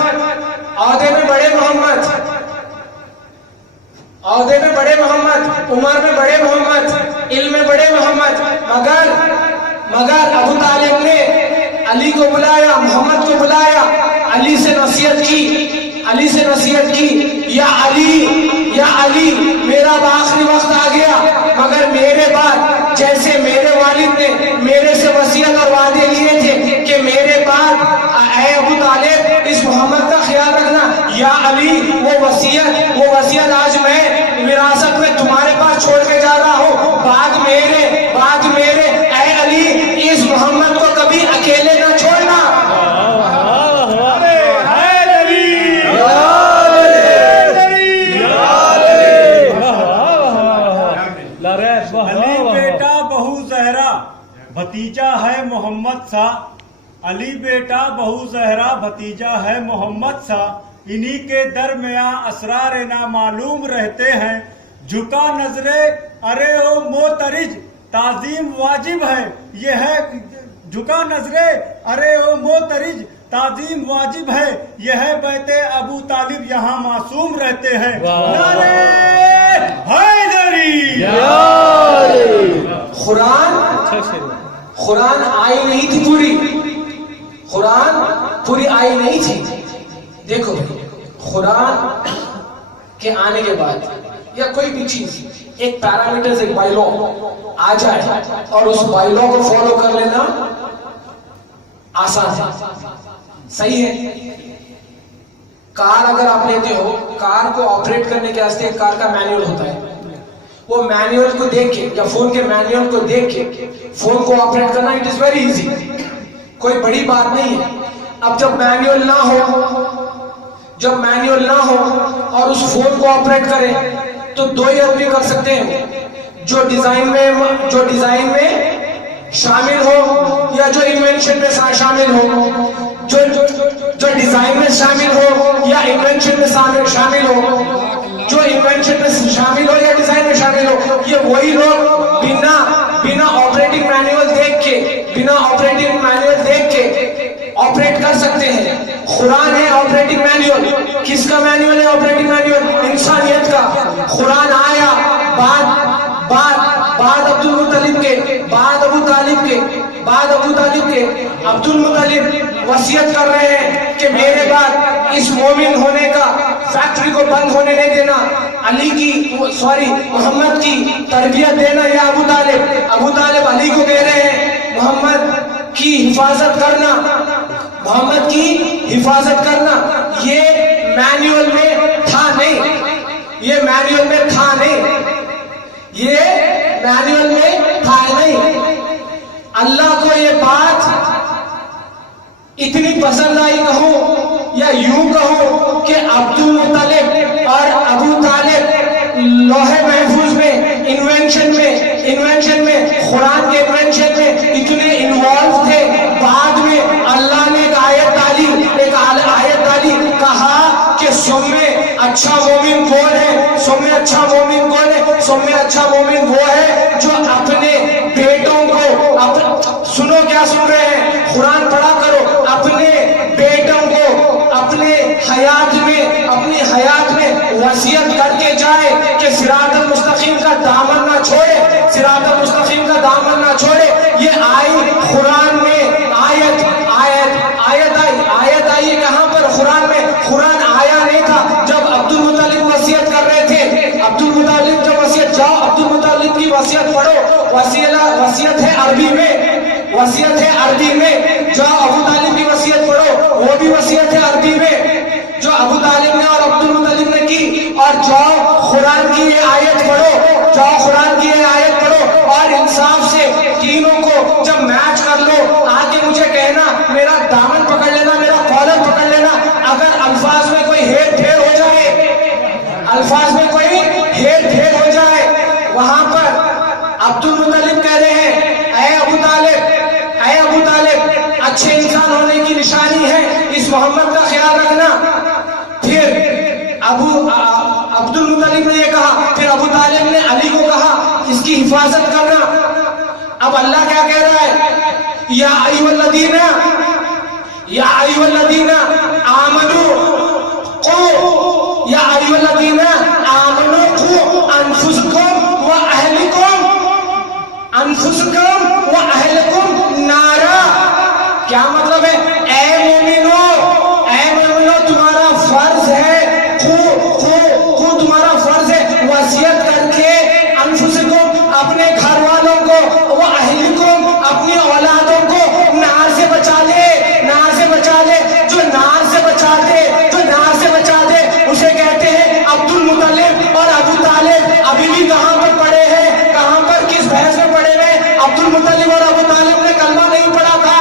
عہدے میں بڑے محمد، عہدے میں بڑے محمد، عمر میں بڑے محمد، علم میں بڑے محمد. مگر ابو طالب نے علی کو بلایا، محمد کو بلایا، علی سے نصیحت کی یا علی میرا آخری وقت آ گیا، مگر میرے بعد جیسے میرے والد نے میرے سے وصیت اور وعدے لیے تھے کہ میرے بعد اے ابو طالب اس محمد کا خیال رکھنا، یا علی وہ وصیت آج میں وراثت میں تمہارے پاس چھوڑ کے جا رہا ہوں. بعد میرے اے علی اس محمد کو کبھی اکیلے نہ چھوڑنا. علی بیٹا بہو زہرا، بھتیجا ہے محمد سا، علی بیٹا بہو زہرا بھتیجا ہے محمد سا، انہی کے درمیاں اسرار نامعلوم رہتے ہیں، جھکا نظرے ارے او موترج تعظیم واجب ہے، یہ ہے جھکا نظرے ارے او موترج تعظیم واجب ہے، یہ ہے بیت ابو طالب یہاں معصوم رہتے ہیں۔ نعرہ حیدری! قرآن آئی نہیں تھی قرآن پوری آئی نہیں تھی۔ دیکھو قرآن کے آنے کے بعد یا کوئی بھی چیز ایک پیرامیٹر ایک بائی لا آ جائے اور اس بائی لا کو فالو کر لینا آسان ہے، صحیح ہے۔ کار اگر آپ لیتے ہو، کار کو آپریٹ کرنے کے واسطے کار کا مینیول ہوتا ہے، وہ مینیول کو دیکھ کے یا فون کے مینیول کو دیکھ کے فون کو آپریٹ کرنا اٹ از ویری ایزی، کوئی بڑی بات نہیں ہے۔ اب جب مینیول نہ ہو اور اس فون کو آپریٹ کرے تو دو ہی آدمی کر سکتے ہیں، جو ڈیزائن میں شامل ہو یا جو انوینشن میں شامل ہو، جو ڈیزائن میں شامل ہو یا انوینشن میں شامل ہو، جو انوینشن میں شامل ہو یا ڈیزائن میں شامل ہو، یہ وہی لوگ بنا آپریٹنگ مینیول دیکھ کے آپریٹ کر سکتے ہیں۔ قرآن ہے آپریٹنگ مینیول۔ کس کا مینیول ہے آپریٹنگ مینیول؟ انسانیت کا۔ قرآن آیا بعد عبد المطلب کے، بعد ابو طالب کے عبد المطلب وصیت کر رہے ہیں کہ میرے بعد اس مومن ہونے کا فیکٹری کو بند ہونے نہیں دینا، محمد کی تربیت دینا۔ یا ابو طالب علی کو کہہ رہے ہیں محمد کی حفاظت کرنا۔ یہ مینیول میں تھا نہیں۔ اللہ کو یہ بات اتنی پسند آئی کہوں یا یوں کہوں کہ عبد المطلب اور ابو طالب لوح محفوظ میں انوینشن میں قرآن کے انوینشن میں اتنے انوالو تھے، بعد میں اللہ نے ایک آیت ڈالی، کہا کہ سم میں اچھا مومن کون ہے؟ سم میں اچھا مومن وہ ہے جو اپنے بیٹوں کو سنو کیا سن رہے ہیں، قرآن پڑھا کرو، اپنے بیٹوں کو اپنی حیات میں وصیت کر کے جائے کہ صراط المستقیم کا دامن نہ چھوڑے۔ یہ آئی قرآن میں آیت آئی کہاں پر؟ قرآن میں۔ قرآن آیا نہیں تھا جب عبد المطلب وصیت کر رہے تھے۔ عبد المطلب جو وصیت، جاؤ عبد المطلب کی وصیت پڑھو، وصیت ہے عربی میں، جاؤ ابو طالب کی وصیت پڑھو، وہ بھی وصیت ہے عربی میں جو ابو طالب نے اور عبد المطلب نے کی۔ اور جاؤ قرآن کی یہ آیت پڑھو اور انصاف سے تینوں کو جب میچ کر لو، آگے مجھے کہنا، میرا دامن پکڑ لینا، میرا کالر پکڑ لینا، اگر الفاظ میں کوئی ہیر پھیر ہو جائے، وہاں پر عبد المطلب کہہ رہے ہیں اے ابو طالب اچھے انسان ہونے کی نشانی ہے اس محمد کا خیال رکھنا۔ پھر عبد المطلب نے یہ کہا، پھر ابو طالب نے علی کو کہا اس کی حفاظت کرنا۔ اب اللہ کیا کہہ رہا ہے؟ یا ایھا الذین آمنوا قوا انفسکم و اہلکم نارا۔ کیا مطلب ہے؟ اے مومنو تمہارا فرض ہے، تمہارا فرض ہے وصیت کر کے انفسکم اپنے گھر والوں کو، وہ اہلکم اپنی اولادوں کو نار سے بچا لے۔ جو نار سے بچا دے اسے کہتے ہیں عبد المطلب اور ابو طالب۔ ابھی بھی کہاں پر پڑے ہیں، کہاں پر کس بحث میں پڑے ہوئے؟ عبد المطلب اور ابو طالب نے کلمہ نہیں پڑھا تھا۔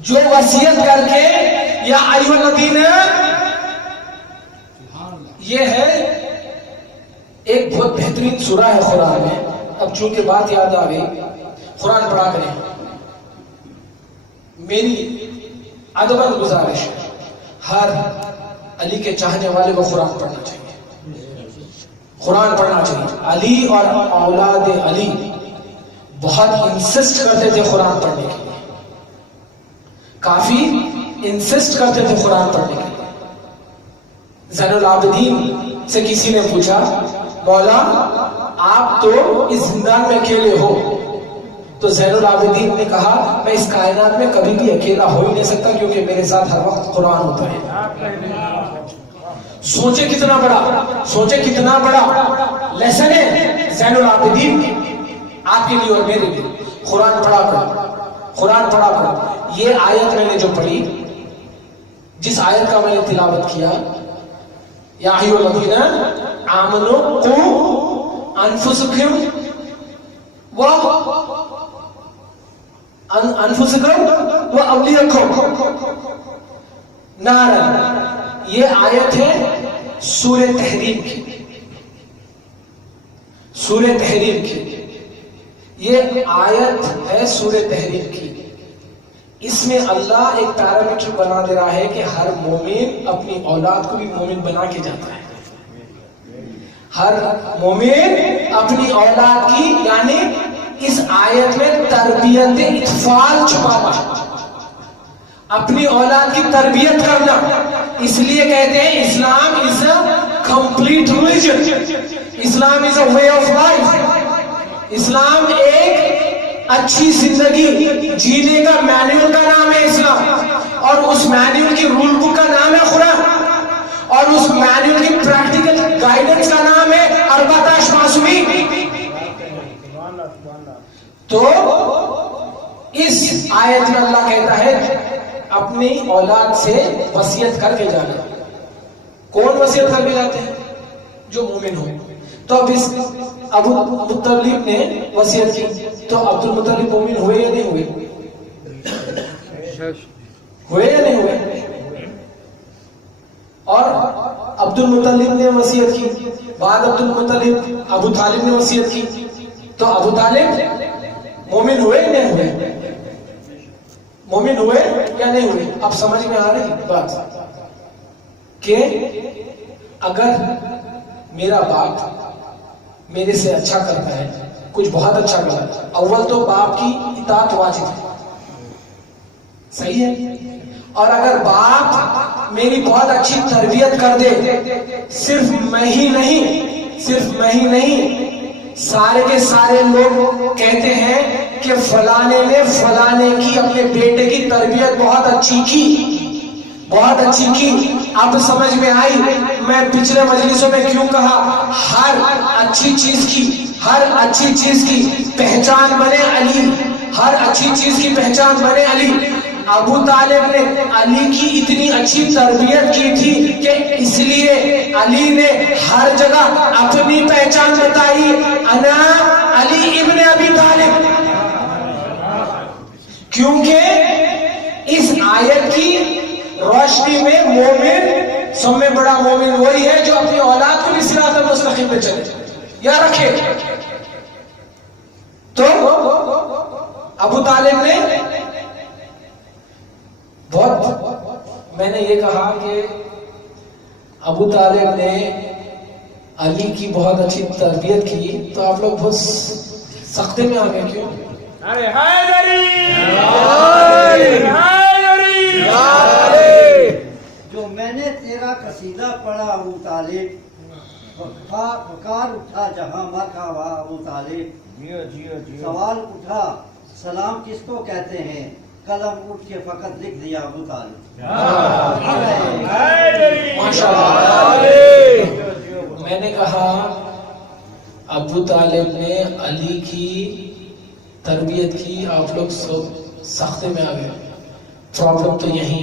جو وصیت کر کے یا ایھا الذین، یہ ہے ایک بہت بہترین سورہ ہے قرآن میں۔ اب چونکہ بات یاد آ گئی قرآن پڑھا کریں. میری ادباً گزارش ہے ہر علی کے چاہنے والے کو قرآن پڑھنا چاہیے. قرآن پڑھنا چاہیے. علی اور اولاد علی بہت انسسٹ کرتے تھے قرآن پڑھنے کے لیے, کافی انسسٹ کرتے تھے قرآن پڑھنے کے لیے. زین العابدین سے کسی نے پوچھا, مولا آپ تو اس زندان میں اکیلے ہو. تو زین العابدین نے کہا, میں اس کائنات میں کبھی بھی اکیلا ہو ہی نہیں سکتا کیونکہ میرے ساتھ ہر وقت قرآن ہوتا ہے. سوچے کتنا بڑا لیسن ہے زین العابدین آپ کے لیے اور میرے لیے. قرآن پڑھا کرو. یہ آیت میں نے جو پڑھی, جس آیت کا میں نے تلاوت کیا, یا ایھا الذین آمنوا قوا انفسکم واولیاءکم نارا, یہ آیت ہے سورہ تحریم کی. سورہ تحریم کی یہ آیت ہے, سورہ تحریم کی. اس میں اللہ ایک پیرامیٹر بنا دے رہا ہے کہ ہر مومن اپنی اولاد کو بھی مومن بنا کے جاتا ہے. ہر مومن اپنی اولاد کی, یعنی اس آیت میں تربیت اطفال چھپا ہوا ہے, اپنی اولاد کی تربیت کرنا. اس لیے کہتے ہیں Islam is a complete religion, Islam is a way of life. اسلام ایک اچھی زندگی جینے کا مینیول کا نام ہے اسلام, اور اس مینیول کی رول بک کا نام ہے قرآن, اور اس مینیول کی پریکٹیکل گائیڈنس کا نام ہے 14 معصومین. تو اس آیت میں اللہ کہتا ہے اپنی اولاد سے وصیت کر کے جانا. کون وصیت کر کے جاتے ہیں؟ جو مومن ہو. تو اب اس ابو مطلب نے وصیت کی, تو عبد المطلب مومن ہوئے یا نہیں ہوئے؟ ہوئے یا نہیں ہوئے؟ اور عبد المطلب نے وصیت کی, بعد عبد المطلب ابو طالب نے وصیت کی, تو ابو طالب مومن ہوئے یا نہیں ہوئے؟ مومن ہوئے یا نہیں ہوئے؟ اب سمجھ میں آ رہی بات کہ اگر میرا باپ میرے سے اچھا کرتا ہے, کچھ بہت اچھا کرتا ہے, اول تو باپ کی اطاعت واجب ہے, صحیح ہے. اور اگر باپ میری بہت اچھی تربیت کر دے, صرف میں ہی نہیں سارے کے سارے لوگ کہتے ہیں کہ فلانے نے فلانے کی اپنے بیٹے کی تربیت بہت اچھی کی. اب سمجھ میں آئی میں پچھلے مجلسوں میں کیوں کہا ہر اچھی چیز کی پہچان بنے علی, ہر اچھی چیز کی پہچان بنے علی. ابو طالب نے علی کی اتنی اچھی تربیت کی تھی کہ اس لیے علی نے ہر جگہ اپنی پہچان بتائی, انا علی ابن ابی طالب. کیونکہ اس آیت کی روشنی میں مومن سب میں بڑا مومن وہی ہے جو اپنی اولاد کو بھی صراط المستقیم پہ چلے یا رکھے. تو ابو طالب نے میں نے یہ کہا کہ ابو طالب نے علی کی بہت اچھی تربیت کی, تو آپ لوگ بہت سختے میں آ گئے کیوں؟ ارے حیدری جو میں نے تیرا قصیدہ پڑھا ابو طالب, وقار اٹھا جہاں مکھا وہاں ابو طالب, سوال اٹھا سلام کس کو کہتے ہیں, قلم اٹھ کے فقط لکھ دیا ابو طالب. میں نے کہا ابو طالب نے علی کی تربیت کی, آپ لوگ سب سختے میں آ گئے. پرابلم تو یہی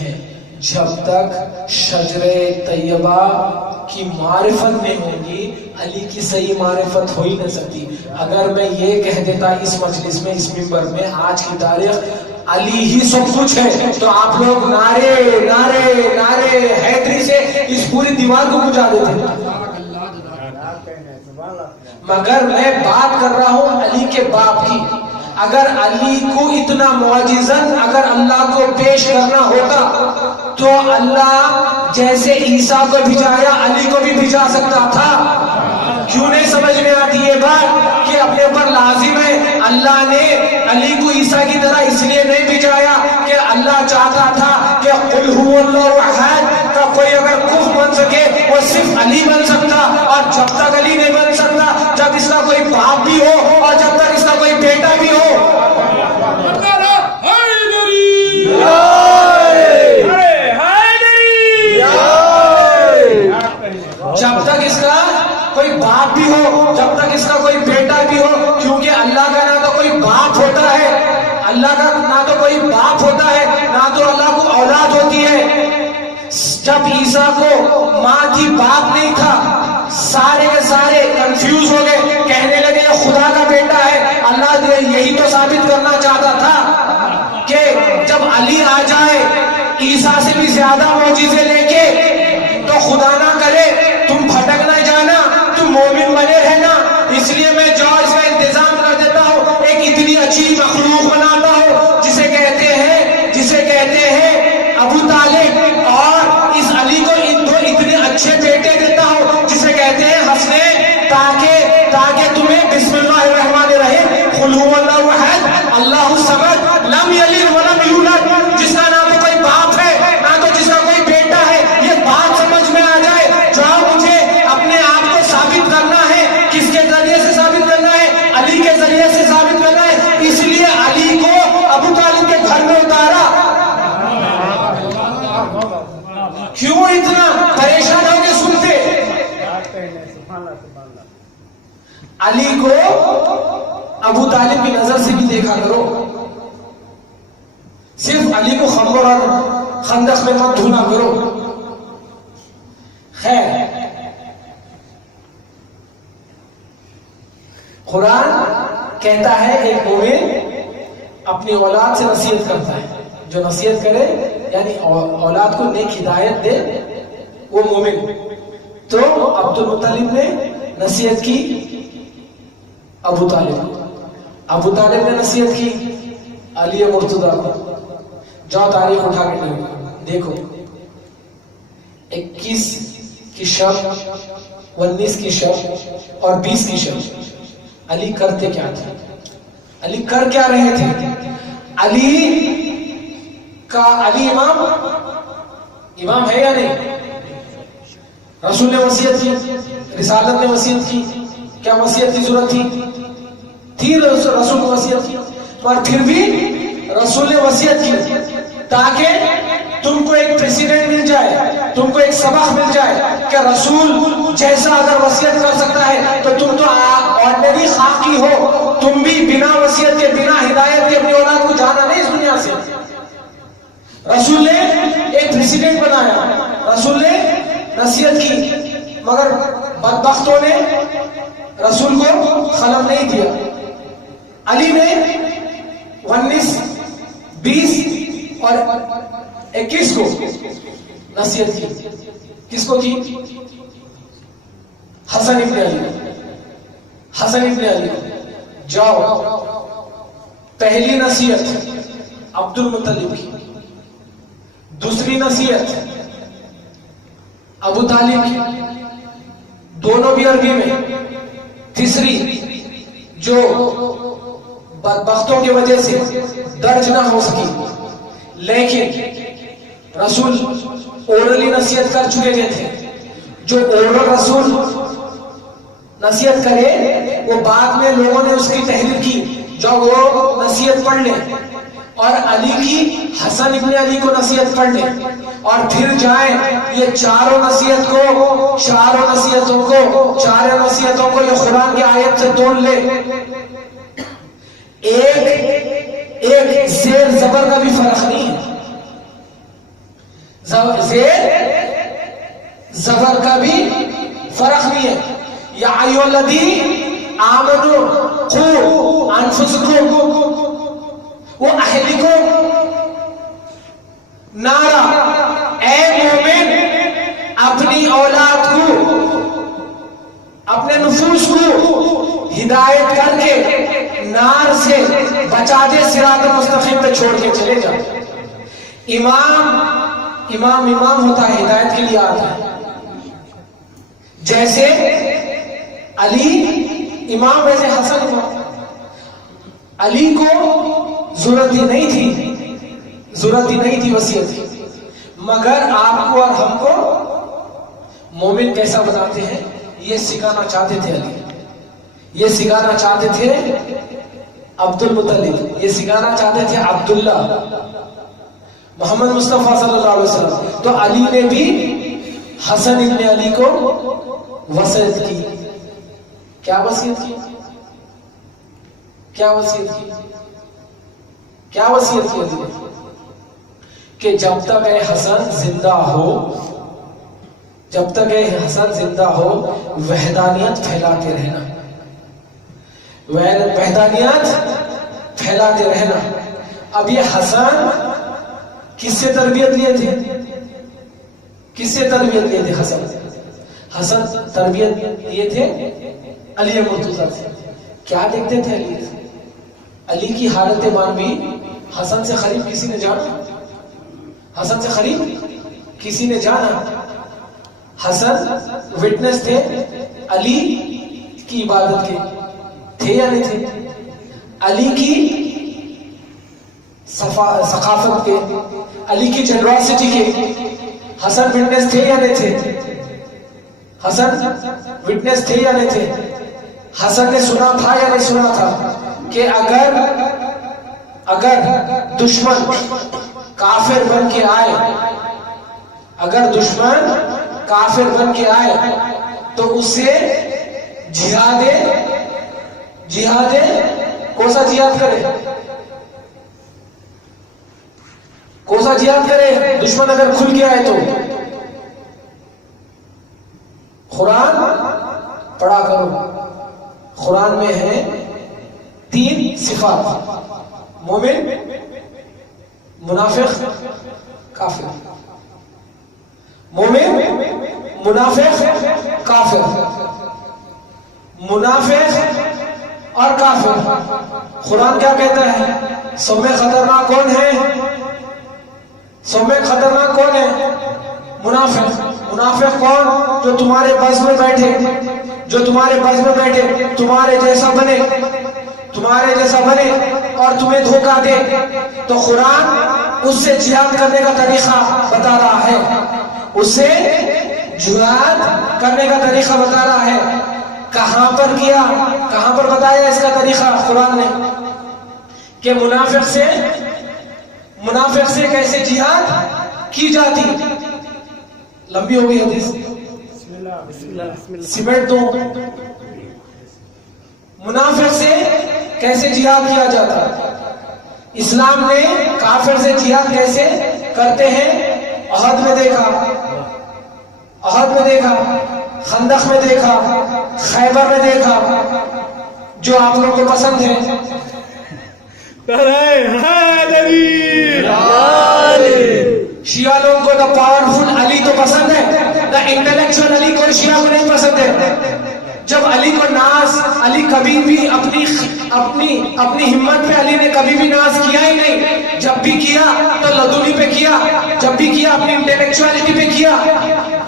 ہے, جب تک شجرہ طیبہ کی معرفت نہیں ہوگی علی کی صحیح معرفت ہو ہی نہیں سکتی. اگر میں یہ کہہ دیتا اس مجلس میں, اس منبر میں, آج کی تاریخ علی ہی سب کچھ ہے, تو آپ لوگ نعرے حیدری سے اس پوری دیوار کو بجھا دیتے. مگر میں بات کر رہا ہوں علی کے باپ کی. اگر علی کو اتنا معجزن اگر اللہ کو پیش کرنا ہوتا تو اللہ جیسے عیسیٰ کو بھیجایا علی کو بھی بھیجا سکتا تھا. کیوں نہیں سمجھ میں آتی یہ بات کہ اپنے اوپر لازم ہے اللہ نے علی کو عیسیٰ کی طرح اس لیے نہیں بھیجایا کہ اللہ چاہتا تھا کہ قل هو اللہ احد کا کوئی اگر کف بن سکے وہ صرف علی بن سکتا, اور جب تک علی نہیں بن سکتا جب اس کا کوئی باپ بھی ہو اور جب تک اس کا کوئی بیٹا بھی ہو. جب تک اس کا کوئی باپ بھی ہو جب تک اس کا کوئی بیٹا بھی ہو, کیونکہ اللہ کا نہ تو کوئی باپ ہوتا ہے, اللہ کا نہ تو کوئی باپ ہوتا ہے نہ تو اللہ کو اولاد ہوتی ہے. جب عیسیٰ کو ماں تھی باپ نہیں تھا سارے کے سارے کنفیوز ہو گئے, کہنے لگے خدا کا بیٹا ہے. اللہ یہی تو ثابت کرنا چاہتا تھا کہ جب علی آ جائے عیسیٰ سے بھی زیادہ معجزے لے کے تو خدا نہ کرے تم بھٹک نہ جانا, تم مومن بنے رہنا. اس لیے میں جو اس کا انتظام کر دیتا ہوں, ایک اتنی اچھی مخلوق بناتا ہوں جسے کہتے ہیں ابو طالب, اور اس علی کو اتنے اچھے بیٹے دیتا ہوں جسے کہتے ہیں حسنین, تاکہ تمہیں بسم اللہ الرحمن الرحیم قل هو اللہ احد اللہ الصمد لم یلد ولم یولد, جس کا نہ تو کوئی باپ ہے نہ تو جس کا کوئی بیٹا ہے, یہ بات سمجھ میں آ جائے. جو مجھے اپنے آپ کو ثابت کرنا ہے کس کے ذریعے سے ثابت کرنا ہے, علی کے ذریعے سے ثابت کرنا ہے. اس لیے علی کو ابو طالب کے گھر میں اتارا. کیوں اتنا پریشان ہو کے سنتے؟ علی کو ابو طالب کی نظر سے بھی دیکھا کرو, صرف علی کو خمر اور خندق میں مت دھونا کرو. خیر, قرآن کہتا ہے ایک مومن اپنی اولاد سے نصیحت کرتا ہے, جو نصیحت کرے یعنی اولاد کو نیک ہدایت دے وہ مومن. تو عبد المطلب نے نصیحت کی ابو طالب نے نصیحت کی علی مرتضیٰ کو. جاؤ تاریخ اٹھا کے دیکھو 21 کی شب 19 کی شب اور 20 کی شب علی کرتے کیا تھے, علی کر کیا رہے تھے. علی امام ہے یا نہیں؟ رسول نے وصیت کی, رسالت نے وصیت کی, کیا وصیت کی ضرورت تھی رسول کو وصیت کی, اور پھر بھی رسول نے وصیت کی تاکہ تم کو ایک پریسیڈنٹ مل جائے, تم کو ایک سبق مل جائے کہ رسول جیسا اگر وصیت کر سکتا ہے تو تم تو آرڈنری خاکی ہو, تم بھی بنا وصیت کے بنا ہدایت کے اپنی اولاد کو جانا نہیں اس دنیا سے. رسول نے ایک پریسیڈنٹ بنایا, رسول نے نصیحت کی, مگر بدبختوں نے رسول کو قلم نہیں دیا. علی نے 19, 20 اور 21 کو نصیحت کی. کس کو کی؟ حسن ابن علی. جاؤ پہلی نصیحت عبد المطلب کی, دوسری نصیحت ابو طالب کی, دونوں بھی عربی میں, تیسری جو بدبختوں کی وجہ سے درج نہ ہو سکی لیکن رسول اورلی نصیحت کر چکے گئے تھے. جو اورل رسول نصیحت کرے وہ بعد میں لوگوں نے اس کی تحریر کی, جو وہ نصیحت پڑھ لیں اور علی کی حسن ابن علی کو نصیحت پڑھ لیں اور پھر جائیں یہ چاروں نصیحتوں کو یہ قرآن کی آیت سے توڑ لے. ایک زیر زبر کا بھی فرق نہیں ہے, زیر زبر کا بھی فرق نہیں ہے. یا ایھا الذین آمنوا قوا انفسکم وأہلکم نارا, اے مومن اپنی اولاد کو اپنے نفوس کو ہدایت کر کے نار سے بچا دے، صراط مستقیم پہ چھوڑ کے چلے جا۔ امام ہوتا ہے، ہدایت کے لیے آتا ہے۔ جیسے علی امام، ویسے حسن امام۔ علی کو ضرورت ہی نہیں تھی وصیت کی، مگر آپ کو اور ہم کو مومن کیسا بناتے ہیں یہ سکھانا چاہتے تھے علی، یہ سکھانا چاہتے تھے عبد المطلب، یہ سکھانا چاہتے تھے عبداللہ، محمد مصطفیٰ صلی اللہ علیہ وسلم۔ تو علی نے بھی حسن ابن علی کو وصیت کی۔ کیا وصیت کی؟ علی نے کہ جب تک اے حسن زندہ ہو وحدانیت پھیلاتے رہنا۔ اب یہ حسن کس سے تربیت لیے تھے؟ حسن تربیت لیے تھے علی مرتضیٰ سے۔ کیا دیکھتے تھے علی کی حالت مانوی؟ حسن سے قریب کسی نے جانا؟ حسن وٹنس تھے علی کی عبادت کے، تھے یا نہیں تھے؟ علی کی ثقافت کے، علی کی جنراسٹی کے حسن وٹنس تھے یا نہیں تھے؟ حسن نے سنا تھا یا نہیں سنا تھا کہ اگر دشمن کافر بن کے آئے تو اسے جہاد کوسا جہاد کرے دشمن اگر کھل کے آئے تو؟ قرآن پڑھا کرو، قرآن میں ہے 3 صفات: مومن، منافق، کافر۔ مومن، منافق، کافر۔ منافق اور کافر، قرآن کیا کہتا ہے؟ سب میں خطرناک کون ہے؟ منافق کون؟ جو تمہارے بس میں بیٹھے، تمہارے جیسا بنے اور تمہیں دھوکہ دے۔ تو قرآن اس سے جہاد کرنے کا طریقہ بتا رہا ہے، کہاں پر بتایا اس کا طریقہ قرآن نے، کہ منافق سے کیسے جہاد کی جاتی۔ لمبی ہو گئی حدیث، سمیٹ دو۔ منافق سے کیسے جہاد کیا جاتا؟ اسلام نے کافر سے جہاد کیسے کرتے ہیں عہد میں دیکھا، خندق میں دیکھا، خیبر میں دیکھا، جو آپ لوگوں کو پسند ہے۔ شیعہ لوگوں کو دا پاورفل علی تو پسند ہے، دا انٹلیکچوئل علی کو شیعہ کو نہیں پسند ہے۔ جب علی کو ناز، علی کبھی بھی اپنی ہمت پہ علی نے کبھی بھی ناز کیا ہی نہیں۔ جب بھی کیا تو لدنی پہ کیا، جب بھی کیا اپنی انٹلیکچوئلٹی پہ کیا،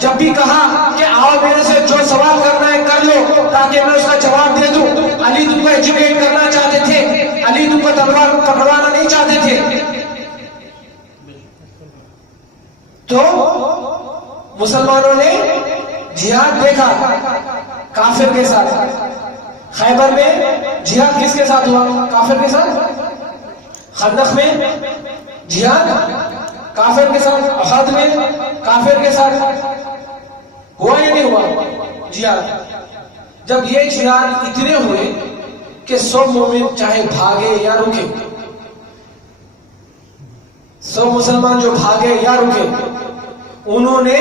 جب بھی کہا کہ آؤ میرے سے جو سوال کرنا ہے کر لو تاکہ میں اس کا جواب دے دوں۔ علی تم کو ایجوکیٹ کرنا چاہتے تھے، علی تم کو تلوار پکڑوانا نہیں چاہتے تھے۔ تو مسلمانوں نے جہاد دیکھا کافر کے ساتھ۔ خیبر میں جہاد کس کے ساتھ ہوا؟ کافر کے ساتھ۔ خندق میں جہاد کافر کے ساتھ، احد میں کافر کے ساتھ ہوا یا نہیں ہوا جہاد؟ جب یہ جہاد اتنے ہوئے کہ سب مومن چاہے بھاگے یا رکے، سب مسلمان جو بھاگے یا رکے، انہوں نے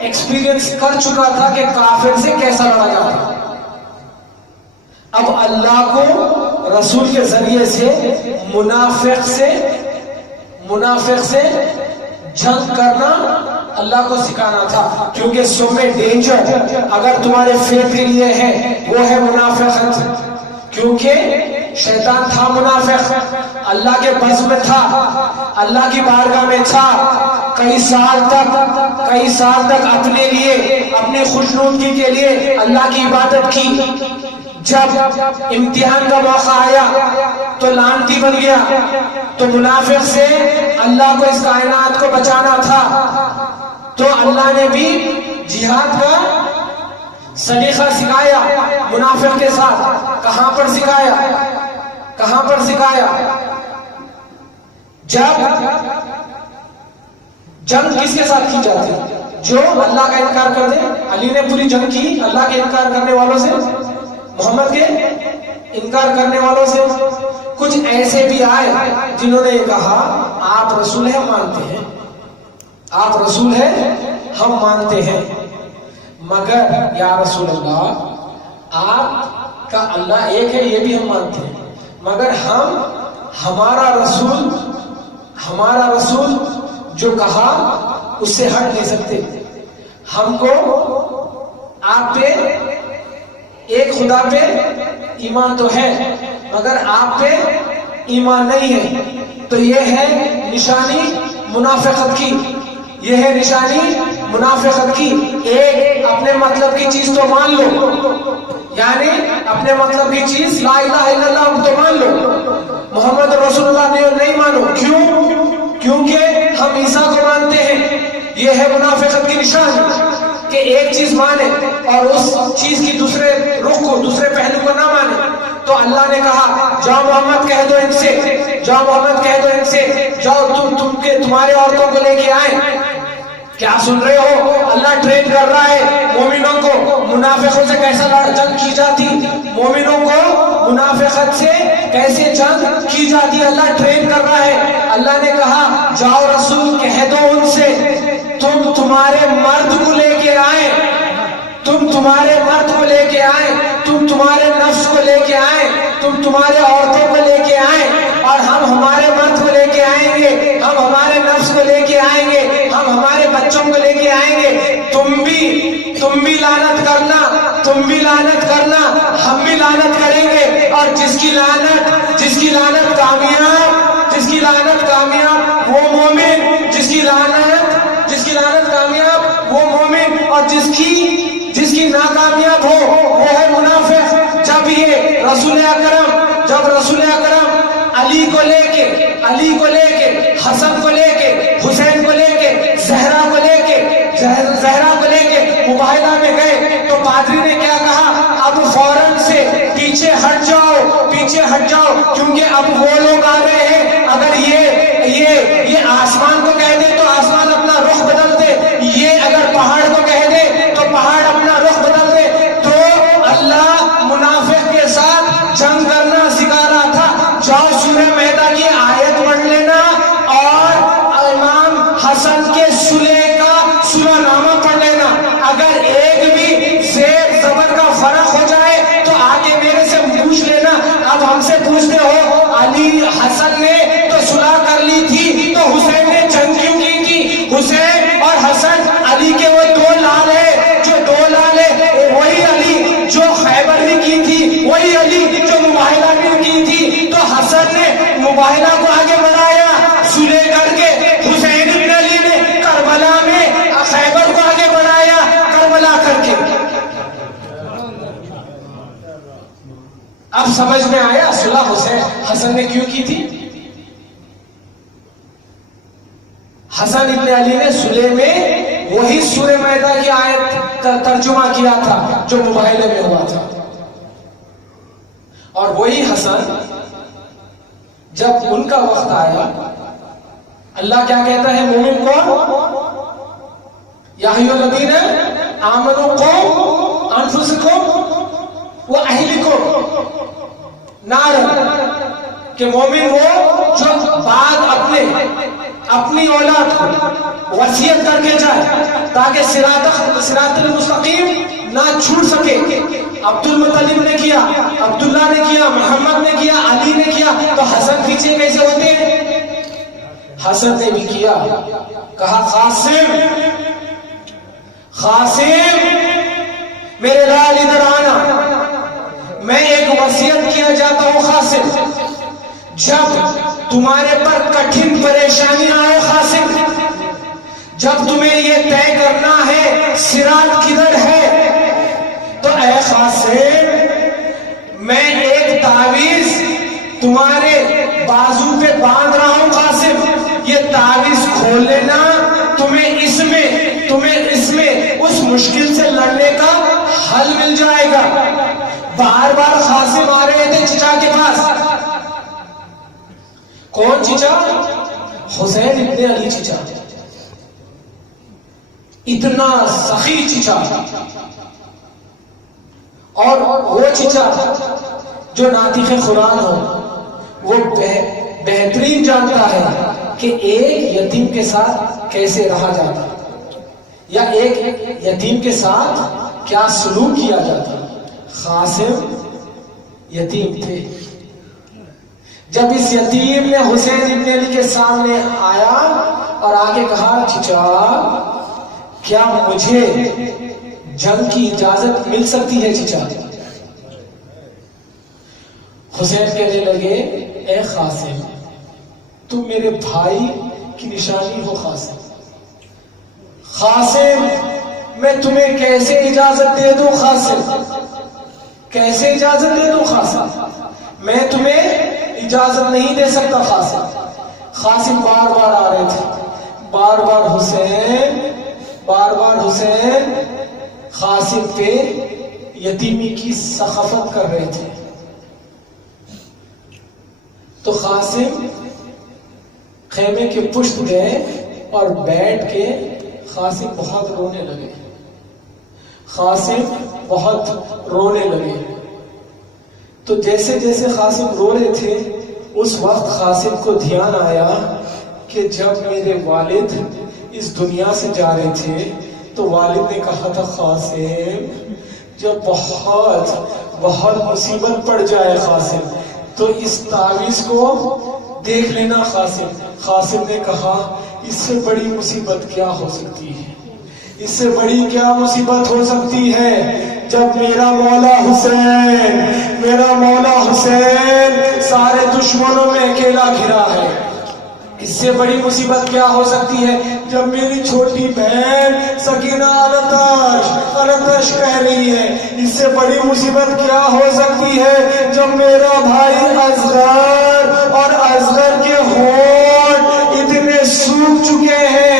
ایکسپیرینس کر چکا تھا کہ کافر سے کیسا لڑا جاتا۔ اب اللہ کو رسول کے ذریعے سے منافق سے جنگ کرنا اللہ کو سکھانا تھا، کیونکہ سب میں ڈینجر اگر تمہارے فیت کے لیے ہے وہ ہے منافقت، کیونکہ شیطان تھا منافق، اللہ کے بز میں تھا، اللہ کی بارگاہ میں تھا، کئی سال تک اپنے لیے، اپنی خوشنودگی کے لیے اللہ کی عبادت کی۔ جب امتحان کا موقع آیا تو لعنتی بن گیا۔ تو منافق سے اللہ کو اس کائنات کو بچانا تھا، تو اللہ نے بھی جہاد کا سلیقہ سکھایا منافق کے ساتھ۔ کہاں پر سکھایا؟ کہاں پر سکھایا؟ جب جنگ کس کے ساتھ کی جاتی ہے؟ جو اللہ کا انکار کر دے۔ علی نے پوری جنگ کی اللہ کے انکار کرنے والوں سے، محمد کے انکار کرنے والوں سے۔ کچھ ایسے بھی آئے جنہوں نے کہا آپ رسول ہیں، مانتے ہیں، آپ رسول ہیں، ہم مانتے ہیں، مگر یا رسول اللہ آپ کا اللہ ایک ہے یہ بھی ہم مانتے ہیں، مگر ہمارا رسول جو کہا اس سے ہٹ نہیں سکتے۔ ہم کو آپ پہ ایک خدا پہ ایمان تو ہے مگر آپ پہ ایمان نہیں ہے۔ تو یہ ہے نشانی منافقت کی، یہ ہے نشانی منافقت کی۔ ایک اپنے مطلب کی چیز تو مان لو، یعنی اپنے مطلب کی چیز لا الہ الا اللہ تو مان لو، محمد رسول اللہ نہیں مانو۔ کیوں؟ کیونکہ ہم عیسیٰ کو مانتے ہیں۔ یہ ہے منافقت کی نشانی کہ ایک چیز مانے اور اس چیز کی دوسرے رخ کو، دوسرے پہلو کو نہ مانے۔ تو اللہ نے کہا جاؤ محمد کہہ دو ان سے، جاؤ محمد کہہ دو ان سے، جاؤ تمہارے عورتوں کو لے کے آئیں۔ کیا سن رہے ہو؟ اللہ ٹرین کر رہا ہے مومنوں کو منافقوں سے کیسا جنگ کی جاتی، مومنوں کو منافقت سے کیسے جنگ کی جاتی، اللہ ٹرین کر رہا ہے۔ اللہ نے کہا جاؤ رسول کہہ دو ان سے تم تمہارے مرد کو لے کے آئیں، تم تمہارے مرد کو لے کے آئیں، تم تمہارے نفس کو لے کے آئیں، تم تمہارے عورتوں کو لے کے آئیں، اور ہم ہمارے مرد کو لے کے آئیں گے، ہم ہمارے نفس کو لے کے آئیں گے، ہم ہمارے بچوں کو لے کے آئیں گے۔ تم بھی لعنت کرنا، تم بھی لعنت کرنا، ہم بھی لعنت کریں گے، اور جس کی لعنت کامیاب وہ مومن، جس کی لعنت کامیاب وہ مومن، اور جس کی ناکامیاب ہو وہ ہے منافق۔ جب رسول اکرم علی کو لے کے حسن کو لے کے حسین کو لے کے زہرا کو لے کے مباہلہ میں گئے تو پادری نے کیا کہا؟ اب فوراً سے پیچھے ہٹ جاؤ کیونکہ اب وہ لوگ آ رہے ہیں۔ اگر یہ آسمان کو کہہ دے تو آسمان اپنا رخ بدل دے، یہ اگر پہاڑ کو کہہ دے تو پہاڑ اپنا رخ بدل دے۔ تو اللہ منافق کے ساتھ جنگ کرنا سکھا رہا تھا۔ جاؤ سورہ مائدہ کی آیت پڑھ لینا اور امام حسن کے صلح کا صلح نامہ پڑھ لینا۔ اگر ایک بھی زیر زبر کا فرق ہو جائے تو آگے میرے سے پوچھ لینا۔ اب ہم سے پوچھتے ہو علی حسن نے تو صلح کر لی تھی تو حسین نے جنگ کیوں کی تھی؟ حسین اور حسن علی کے وہ دو لال ہے، وہی علی جو خیبر بھی کی تھی، وہی علی جو مباہلہ بھی کی تھی۔ تو حسن نے مباہلہ کو آگے بڑھایا صلح کر کے، حسین ابن علی نے کربلا میں خیبر کو آگے بڑھایا کربلا کر کے۔ اب سمجھ میں آیا صلح حسن نے کیوں کی تھی؟ حسن ابن علی نے صلح میں وہی سورہ مائدہ کی آیت کا ترجمہ کیا تھا جو مباہلے میں ہوا تھا، اور وہی حسن جب ان کا وقت آیا، اللہ کیا کہتا ہے مومن کو؟ یا ایھا الذین آمنوا قوا انفسکم واہلکم نارا، کہ مومن وہ جو بعد اپنی اولاد کو وصیت کر کے جائے تاکہ صراط المستقیم نہ چھوٹ سکے۔ عبد المطلب نے کیا، عبداللہ نے کیا، محمد نے کیا، علی نے کیا، تو حسن پیچھے کیسے ہوتے ہیں؟ حسن نے بھی کیا، کہا قاسم میرے لال ادھر آنا، میں ایک وصیت کیا جاتا ہوں قاسم، جب تمہارے پر کٹھن پریشانی آئے قاسم، جب تمہیں یہ طے کرنا ہے صراط کدھر ہے، تو اے قاسم میں ایک تعویذ تمہارے بازو پہ باندھ رہا ہوں قاسم، یہ تعویذ کھول لینا، تمہیں اس میں اس مشکل سے لڑنے کا حل مل جائے گا۔ بار بار قاسم آ رہے تھے چچا کے پاس۔ کون چچا؟ حسین ابن علی چچا، اتنا سخی چچا، اور وہ چچا جو ناطق قرآن ہو، وہ بہترین جانتا ہے کہ ایک یتیم کے ساتھ کیسے رہا جاتا یا ایک یتیم کے ساتھ کیا سلوک کیا جاتا۔ قاسم یتیم تھے، جب اس یتیم نے حسین ابن علی کے سامنے آیا اور آگے کہا چچا کیا مجھے جنگ کی اجازت مل سکتی ہے چچا؟ حسین کہنے لگے اے قاسم تم میرے بھائی کی نشانی ہو قاسم، قاسم میں تمہیں کیسے اجازت دے دوں قاسم، کیسے اجازت دے دوں قاسم، میں تمہیں اجازت نہیں دے سکتا قاسم۔ قاسم بار بار آ رہے تھے، بار بار حسین قاسم پہ یتیمی کی سخاوت کر رہے تھے۔ تو قاسم خیمے کے پشت گئے اور بیٹھ کے قاسم بہت رونے لگے، قاسم بہت رونے لگے۔ تو جیسے جیسے قاسم رو رہے تھے اس وقت قاسم کو دھیان آیا کہ جب میرے والد اس دنیا سے جا رہے تھے تو والد نے کہا تھا قاسم جب بہت مصیبت پڑ جائے قاسم تو اس تعویذ کو دیکھ لینا قاسم۔ قاسم نے کہا اس سے بڑی مصیبت کیا ہو سکتی ہے، اس سے بڑی کیا مصیبت ہو سکتی ہے جب میرا مولا حسین سارے دشمنوں میں اکیلا گھرا ہے۔ اس سے بڑی مصیبت کیا ہو سکتی ہے جب میری چھوٹی بہن سکینہ التش کہہ رہی ہے۔ اس سے بڑی مصیبت کیا ہو سکتی ہے جب میرا بھائی اصغر کے ہونٹ اتنے سوکھ چکے ہیں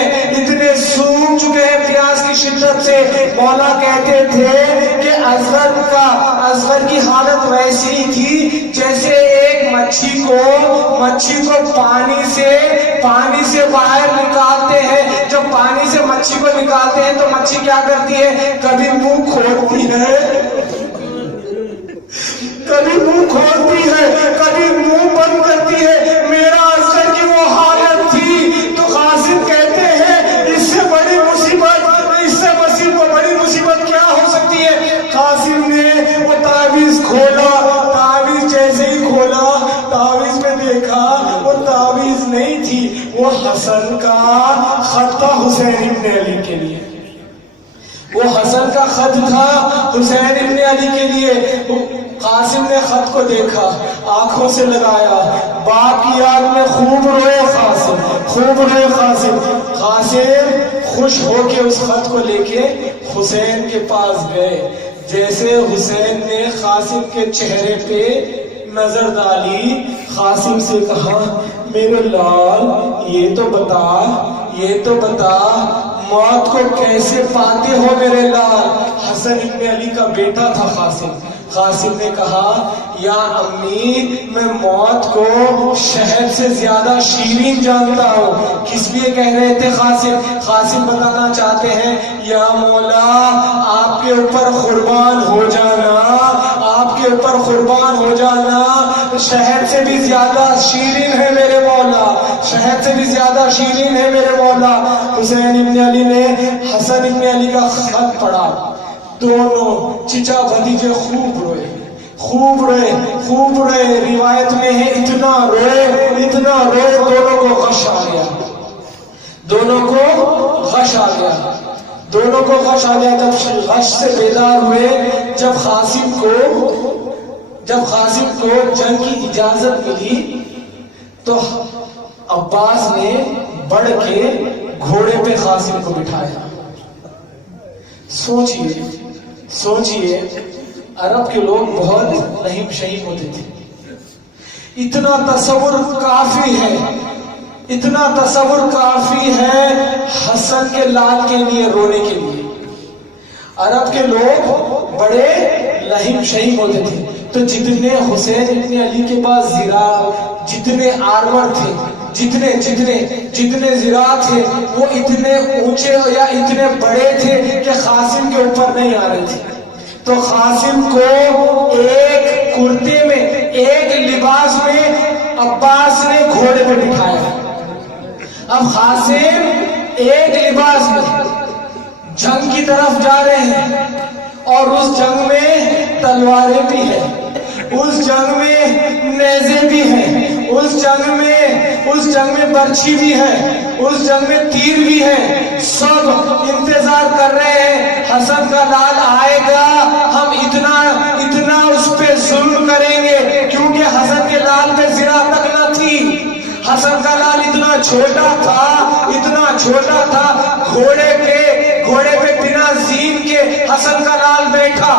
پیاس کی شدت سے۔ مولا کہتے تھے کہ اصغر کی حالت ویسی تھی جیسے ایک مچھی کو پانی سے باہر نکالتے ہیں۔ جب پانی سے مچھی کو نکالتے ہیں تو مچھی کیا کرتی ہے؟ کبھی منہ کھولتی ہے، کبھی منہ بند کرتی ہے۔ میرا اصغر کی وہ حالت تھی۔ تو قاسم کہتے ہیں اس سے بڑی مصیبت کیا ہو سکتی ہے؟ قاسم نے وہ تعویذ کھولا، تعویذ جیسے ہی کھولا تعویذ میں دیکھا وہ تعویذ نہیں تھی، وہ حسن کا خط تھا حسین ابن علی کے لیے، وہ حسن کا خط تھا حسین ابن علی کے لیے۔ قاسم نے خط کو دیکھا، آنکھوں سے لگایا، باپ کی یاد میں خوب روئے قاسم۔ قاسم خوش ہو کے اس خط کو لے کے حسین کے پاس گئے۔ جیسے حسین نے قاسم کے چہرے پہ نظر ڈالی، قاسم سے کہا میرے لال یہ تو بتا موت کو کیسے پاتے ہو میرے لال۔ حسن ابن علی کا بیٹا تھا قاسم نے کہا یا امی میں موت کو شہد سے زیادہ شیرین جانتا ہوں۔ کس لیے کہہ رہے تھے قاسم بتانا چاہتے ہیں یا مولا آپ کے اوپر قربان ہو جانا شہد سے بھی زیادہ شیرین ہے میرے مولا، حسین ابن علی نے حسن ابن علی کا خط پڑھا۔ دونوں چچا بھتیجے خوب روئے، روایت میں ہے اتنا روئے دونوں کو غش آ گیا، جب غش سے بیدار ہوئے، جب قاسم کو جب قاسم کو جنگ کی اجازت ملی تو عباس نے بڑھ کے گھوڑے پہ قاسم کو بٹھایا. سوچئے عرب کے لوگ بہت رحیم شہیم ہوتے تھے. اتنا تصور کافی ہے حسن کے لال کے لیے رونے کے لیے. عرب کے لوگ بڑے رحیم شہیم ہوتے تھے. تو جتنے حسین ابن علی کے پاس زرا، جتنے آرمر تھے، جتنے زرا تھے، وہ اتنے اونچے یا اتنے بڑے تھے کہ قاسم کے اوپر نہیں آ رہے تھے. تو قاسم کو ایک کرتے میں، ایک لباس میں عباس نے گھوڑے پہ بٹھایا. اب قاسم ایک لباس میں جنگ کی طرف جا رہے ہیں، اور اس جنگ میں تلواریں بھی ہیں، اس جنگ میں نیزے بھی ہیں، اس جنگ میں برچھی بھی ہے، اس جنگ میں تیر بھی ہے. سب انتظار کر رہے ہیں حسن کا لال آئے گا، ہم اتنا اس پہ ظلم کریں گے، کیونکہ حسن کے لال پہ زرا تک نہ تھی. حسن کا لال اتنا چھوٹا تھا، گھوڑے پہ بنا زین کے حسن کا لال بیٹھا.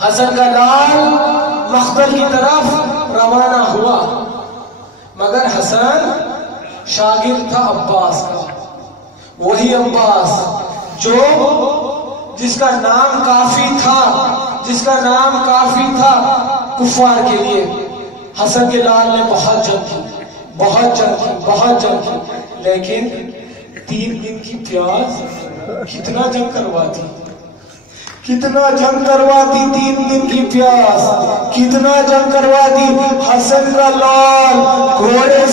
حسن کا لال مقتل کی طرف روانہ ہوا، مگر حسن شاگرد تھا عباس کا. وہی عباس جس کا نام کافی تھا کفار کے لیے. حسن کے لال نے بہت جنگ کی، لیکن 3 دن کی پیاس کتنا جنگ کرواتی. 3 دن کی پیاس کتنا جنگ کرواتی. حسن کا لال گھوڑے